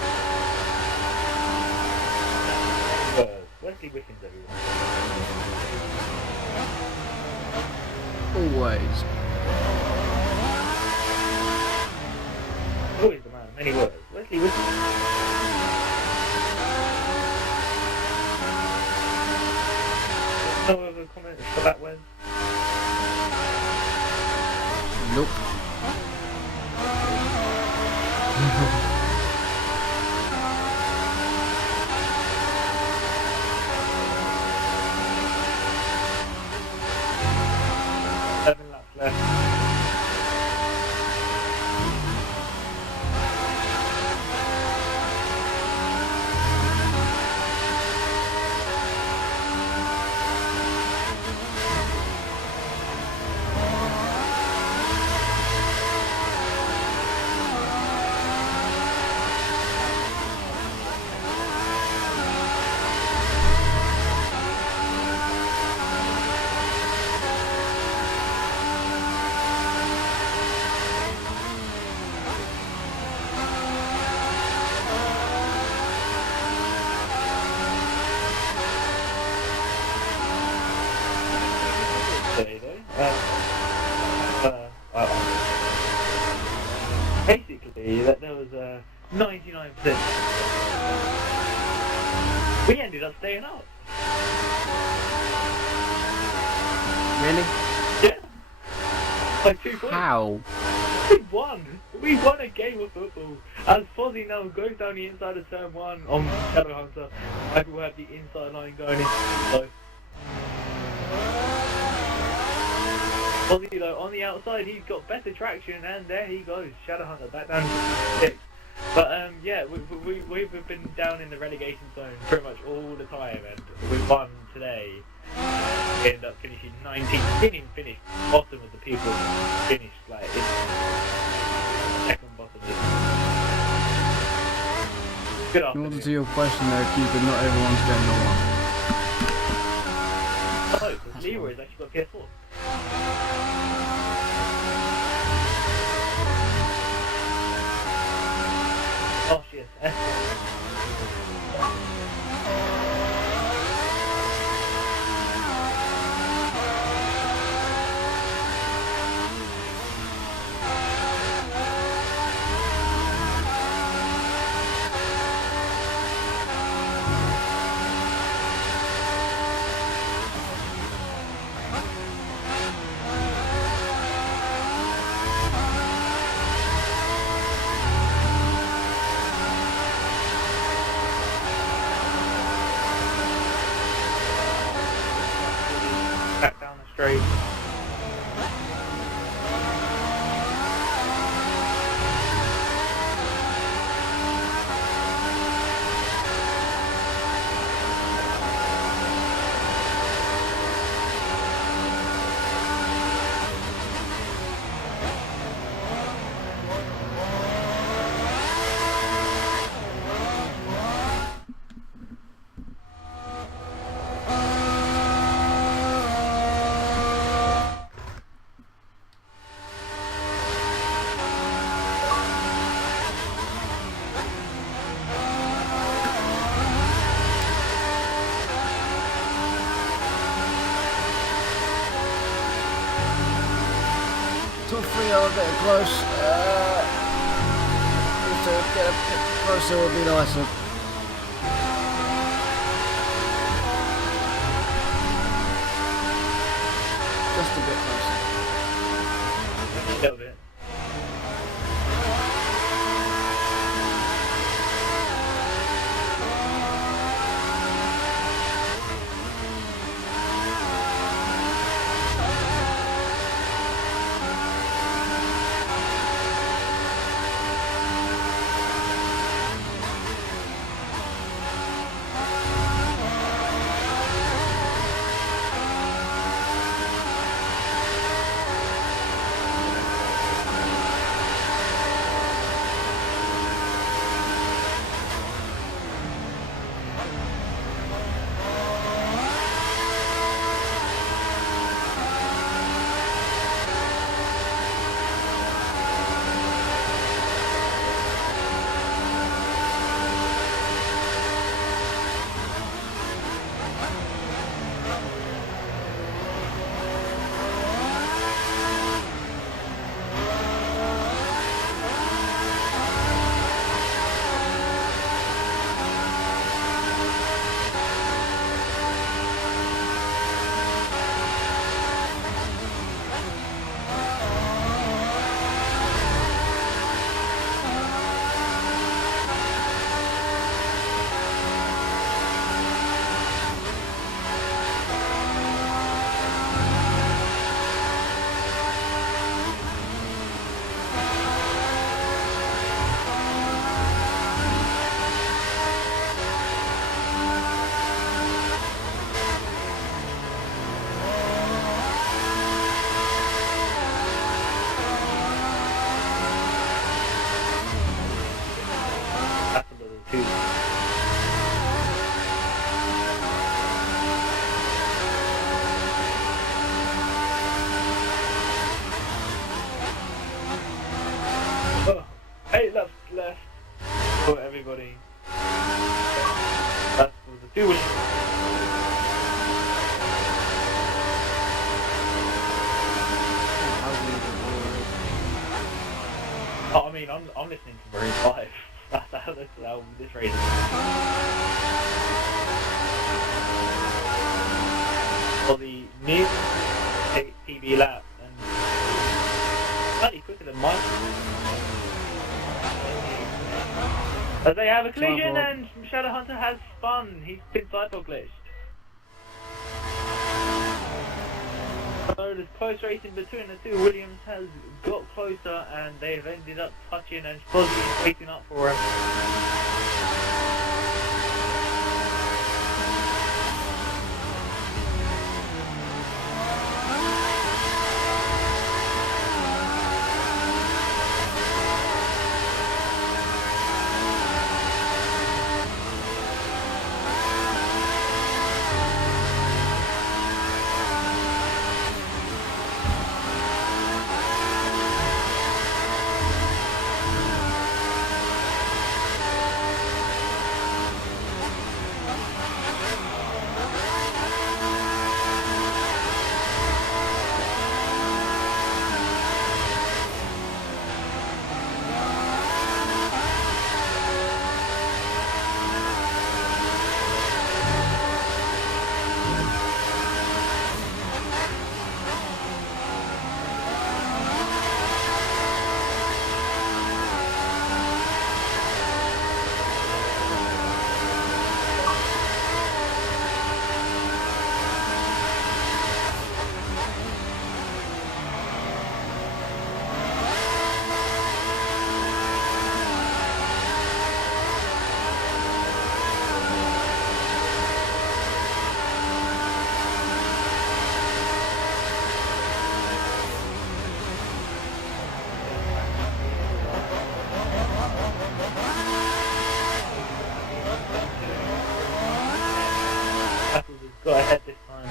Wesley Wickens, everyone. Always. Always the man, many words. Wesley Wickens. No other comments for that, Wes? Nope. Seven laps left. Basically, that there was a 99%. We ended up staying up. Really? Yeah. By 2 points. How? We won. We won a game of football. As Fozzie now goes down the inside of turn 1 on Shadow Hunter, Michael will have the inside line going in. So. Fozzie though, on the outside, he's got better traction, and there he goes. Shadow Hunter back down to 6. But yeah, we've been down in the relegation zone pretty much all the time, and we won today. We ended up finishing 19th. Didn't even finish bottom of the people. Finished like second bottom. Good In afternoon. order to your question there, Cupid, not everyone's getting the one. Oh, because Leroy's actually got PS4. Oh, yes. Back down the straight. Top 3 are a bit close. If to get a bit closer would be nicer. Just a bit closer. A little bit. 8 laps left for everybody. That's for the 2 Williams. Oh, I mean, I'm listening to Maroon 5. That's how this race is. For the new PB lap, and slightly quicker than mine. As they have a collision, and Shadowhunter has spun. He's been cycle glitched. So there's close racing between the 2. Williams has got closer, and they've ended up touching, and Fozzie waiting up for him. Go ahead this time.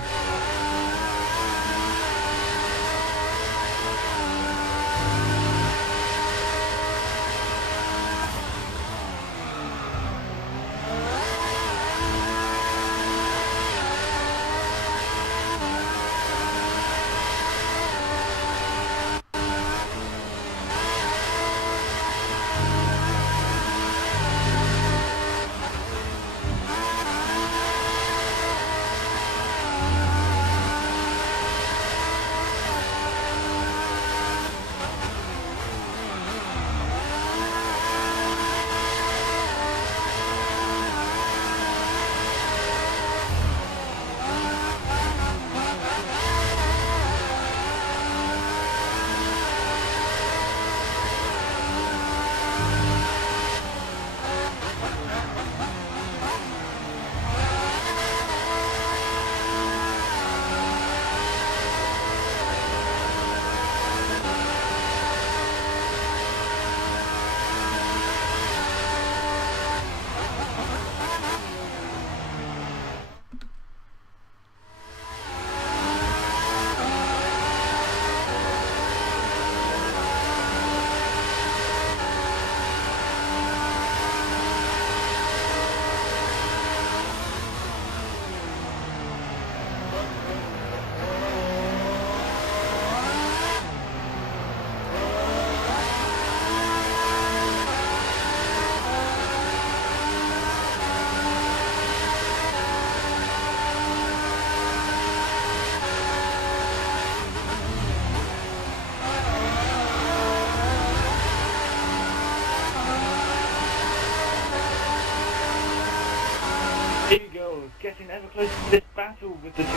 Here we go, getting ever closer to this battle with the 2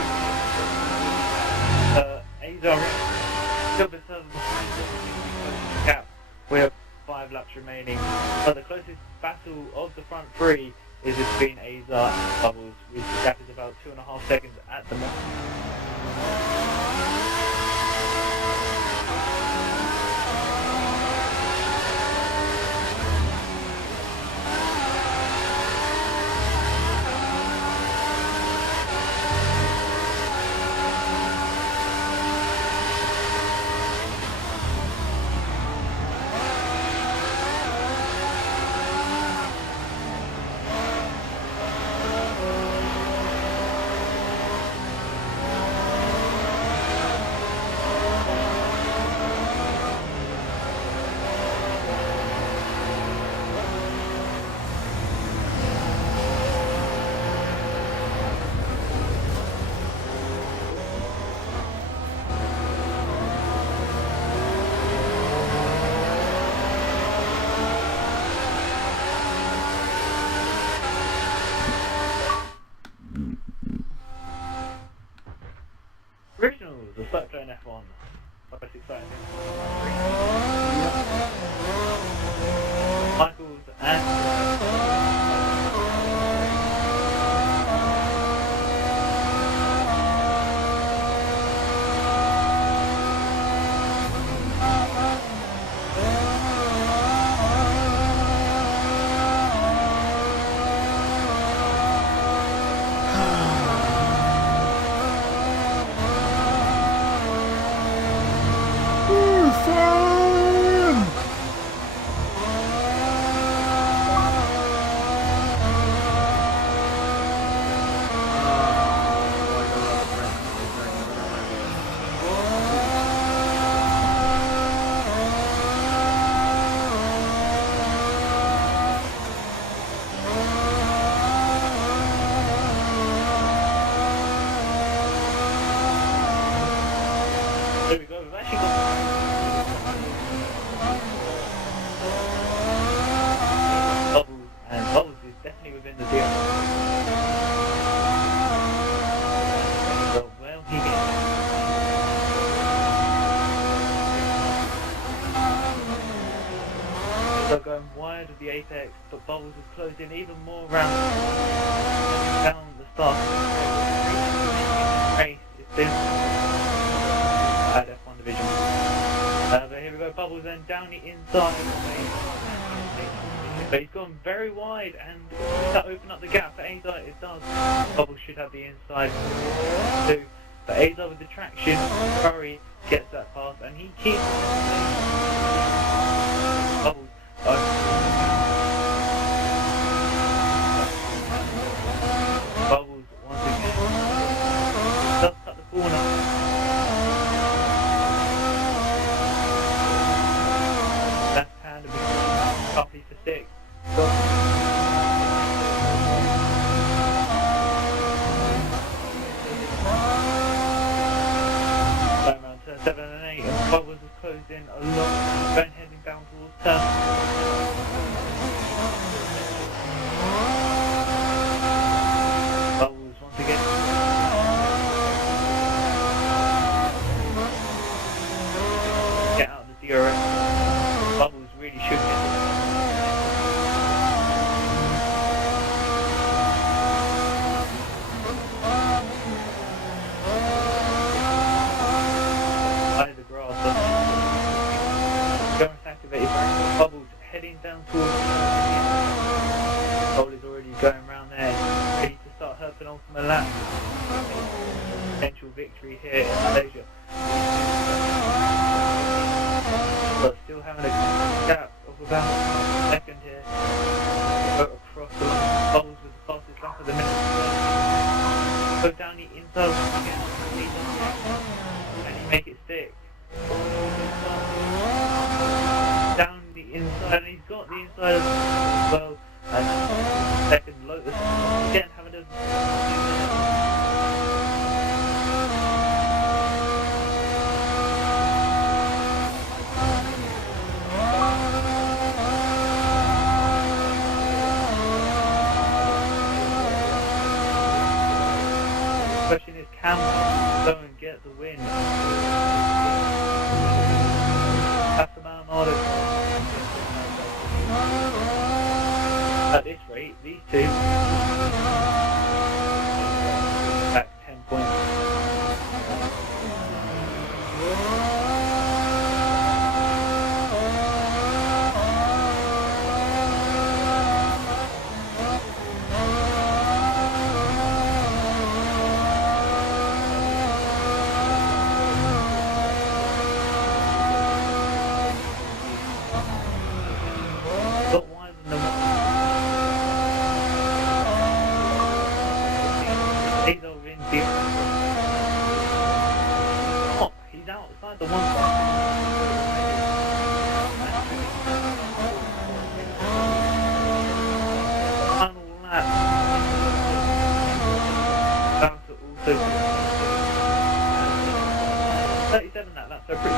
Azar still bit further behind the gap. We have 5 laps remaining, but the closest battle of the front 3 is between Azar and Bubbles, which the gap is about 2.5 seconds at the moment. wide of the apex, but Bubbles has closed in even more around down the start of the race. It's been at F1 division. But here we go, Bubbles then down the inside. But he's gone very wide, and does that open up the gap for Xcite? It does. Bubbles should have the inside too. But Xcite with the traction, Curry gets that pass, and he keeps Bubbles. Bubbles once again does cut the corner. Left hand of Coffee for 6. Going around turn 7 and 8, and Bubbles has closed in a lot, going heading down towards turn. Bubbles once again. Get out of the DRS. Bubbles really should get it. Activated. Bubbles heading down towards the goal is already going round there, ready to start her penultimate lap. Potential victory here in Malaysia. But still having a gap of about a second here. Go across the line. Bubbles with the fastest lap of the minute. Go down the inside again. Can he make it stick? Down the inside, and he's got the inside as well. And second, Lotus again having a question is, can we go and get the win? That's the man order. At this rate, these two back 10 points. But why wouldn't the he's over in the oh, he's outside the one spot. Final lap. Down to also 37 that lap, so pretty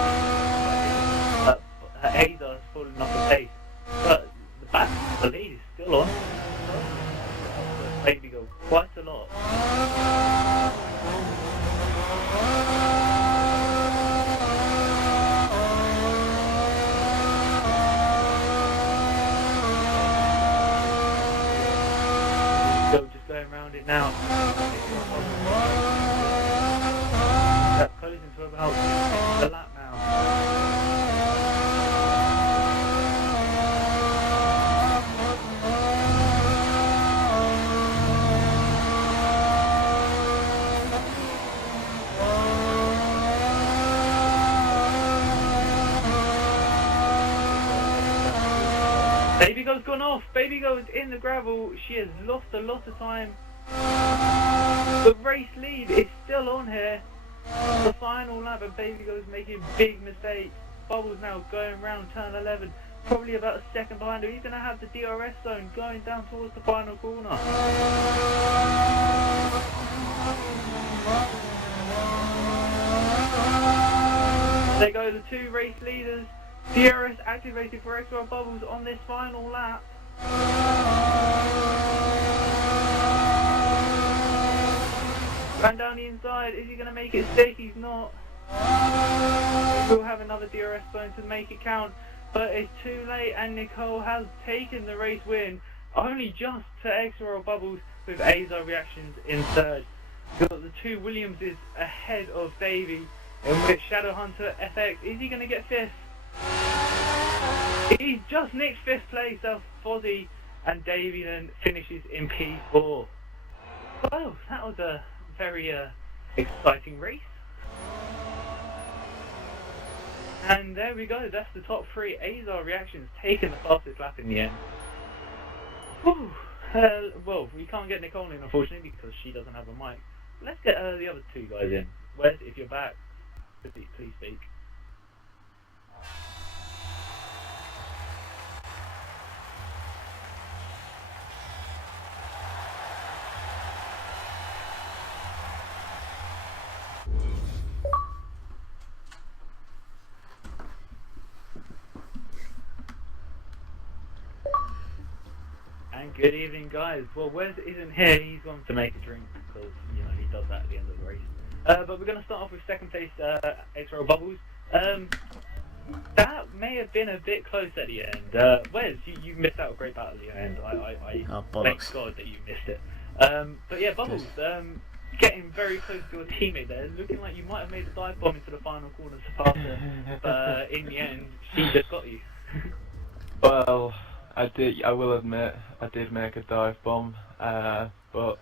Hazer has fallen off the pace. But the lead is still on. Maybe go quite a lot. So just going around it now. That's closing to about the lap now. Baby Go's gone off. Baby Go is in the gravel. She has lost a lot of time. The race lead is still on here. The final lap, and Baby Go is making big mistakes. Bubbles now going round turn 11. Probably about a second behind her. He's going to have the DRS zone going down towards the final corner. There go the two race leaders. DRS activated for XRL Bubbles on this final lap. Going down the inside, is he going to make it stick? He's not. We'll have another DRS zone to make it count. but it's too late, and Nicole has taken the race win, only just to XRL Bubbles with Azar Reactions in third. Got the two Williamses ahead of Davey, in which Shadow Hunter FX, is he going to get fifth? He just nicked fifth place, Fozzie, and Davey then finishes in P4. Well, that was a very exciting race. And there we go, that's the top three. Azar Reactions taking the fastest lap in the end. Whew. Well, we can't get Nicole in, unfortunately, because she doesn't have a mic. Let's get the other two guys in. Wes, if you're back, please speak. And good evening, guys. Well, Wes isn't here. He's gone to make a drink because, you know, he does that at the end of the race. But we're going to start off with second place XRL Bubbles. That may have been a bit close at the end. Wes, you missed out a great battle at the end. I thank God that you missed it. But yeah, Bubbles, getting very close to your teammate there. Looking like you might have made a dive bomb into the final corner to pass her. But in the end, she just got you. Well, I will admit, I did make a dive bomb, but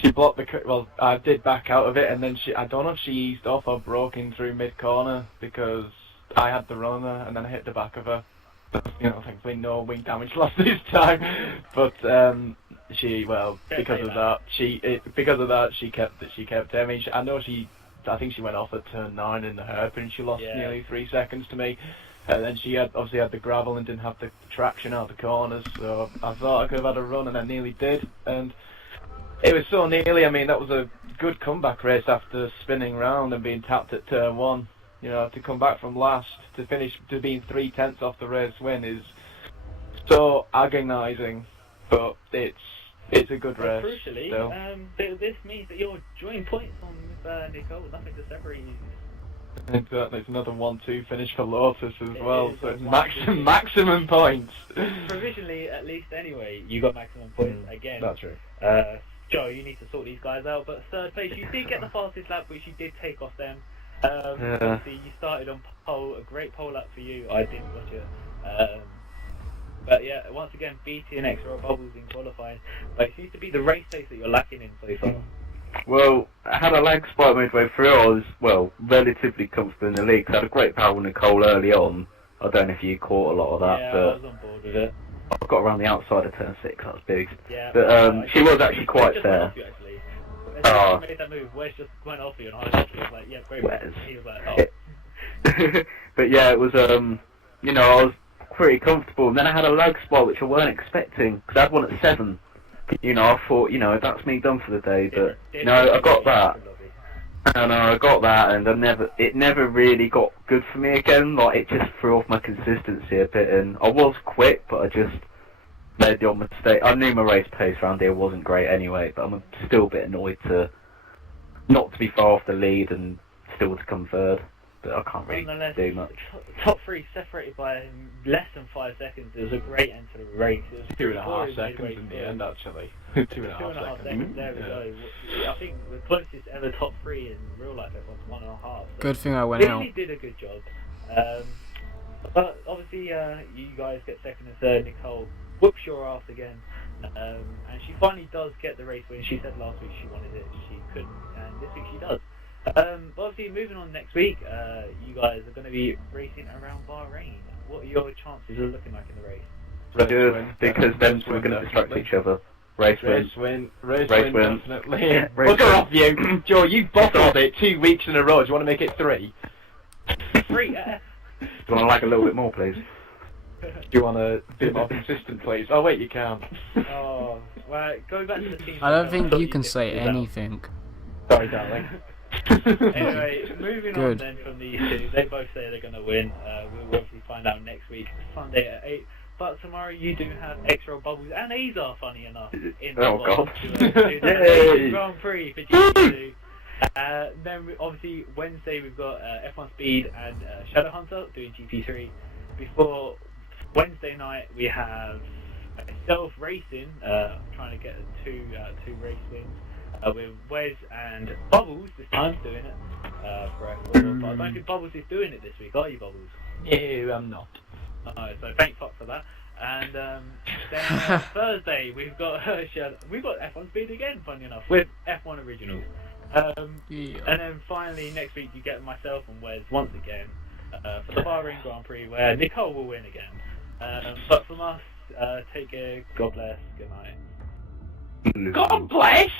she blocked well, I did back out of it, and then I don't know if she eased off or broke in through mid-corner, because I had the run on her, and then I hit the back of her. You know, thankfully no wing damage lost this time, but because of that, she kept I mean, I think she went off at turn 9 in the hairpin, she lost nearly 3 seconds to me. And then she obviously had the gravel and didn't have the traction out the corners, so I thought I could have had a run, and I nearly did. And it was so nearly. I mean, that was a good comeback race after spinning round and being tapped at turn 1. You know, to come back from last to finish to being 3/10 off the race win is so agonising, but it's a good race. Crucially, this means that you're joint points on with Nicole. Nothing to separate you. Exactly, it's another 1-2 finish for Lotus as well, so it's maximum points. Provisionally, at least anyway, you got maximum points again. That's true. Joe, you need to sort these guys out, but third place, you did get the fastest lap, which you did take off them. Obviously, you started on pole, a great pole lap for you, I didn't watch it. But yeah, once again, BT and XRL Bubbles in qualifying, but it seems to be the race pace that you're lacking in so far. Well, I had a lag spike midway through. I was, relatively comfortable in the league. I had a great battle with Nicole early on. I don't know if you caught a lot of that, yeah, but I was on board with it. I got around the outside of turn 6, that was big. Yeah, but she was actually quite fair. As she made that move, Wes just went off you, and I was like, yeah, great Wes. He was like, oh. But yeah, it was, you know, I was pretty comfortable. And then I had a lag spike, which I weren't expecting, because I had one at 7. You know, I thought, you know, that's me done for the day, but no, I got that. And I got that, and it never really got good for me again. Like, it just threw off my consistency a bit, and I was quick, but I just made the odd mistake. I knew my race pace around here wasn't great anyway, but I'm still a bit annoyed not to be far off the lead and still to come third. But I can't really do much. Top 3 separated by less than 5 seconds. It was a great end to the race. It was 2.5 seconds in the end, actually. 2.5 seconds. There we go. I think the closest ever top 3 in real life was 1.5. So good thing I went out. Really did a good job. But obviously, you guys get second and third. Nicole whoops your ass again, and she finally does get the race win. She said last week she wanted it, she couldn't, and this week she does. But obviously, moving on next week, you guys are going to be racing around Bahrain. What are your chances of looking like in the race? Good, because then we're going to distract each other. Race win, definitely. Yeah, Look off you, Joe. You bottled it 2 weeks in a row. Do you want to make it 3? 3. Do you want to lag a little bit more, please? Do you want to be more consistent, please? Oh wait, you can't. Oh, well, going back to the team. I don't think you can say anything. Sorry, darling. Anyway, moving on then from these two, they both say they're going to win. We'll obviously find out next week, Sunday at 8. But tomorrow you do have XRL Bubbles and Azar, funny enough, in the God. to do the Grand Prix for GP2. Then obviously Wednesday we've got F1 Speed and Shadow Hunter doing GP3. before Wednesday night, we have myself racing, trying to get two race wins with Wes and Bubbles this time doing it for F4. But I don't think Bubbles is doing it this week, are you, Bubbles? No, I'm not. So thank fuck for that. And then Thursday we've got F1 Speed again, funny enough, with F1 Originals. And then finally next week you get myself and Wes once again for the Bahrain Grand Prix, where Nicole will win again. But from us, take care, God bless, good night. God bless!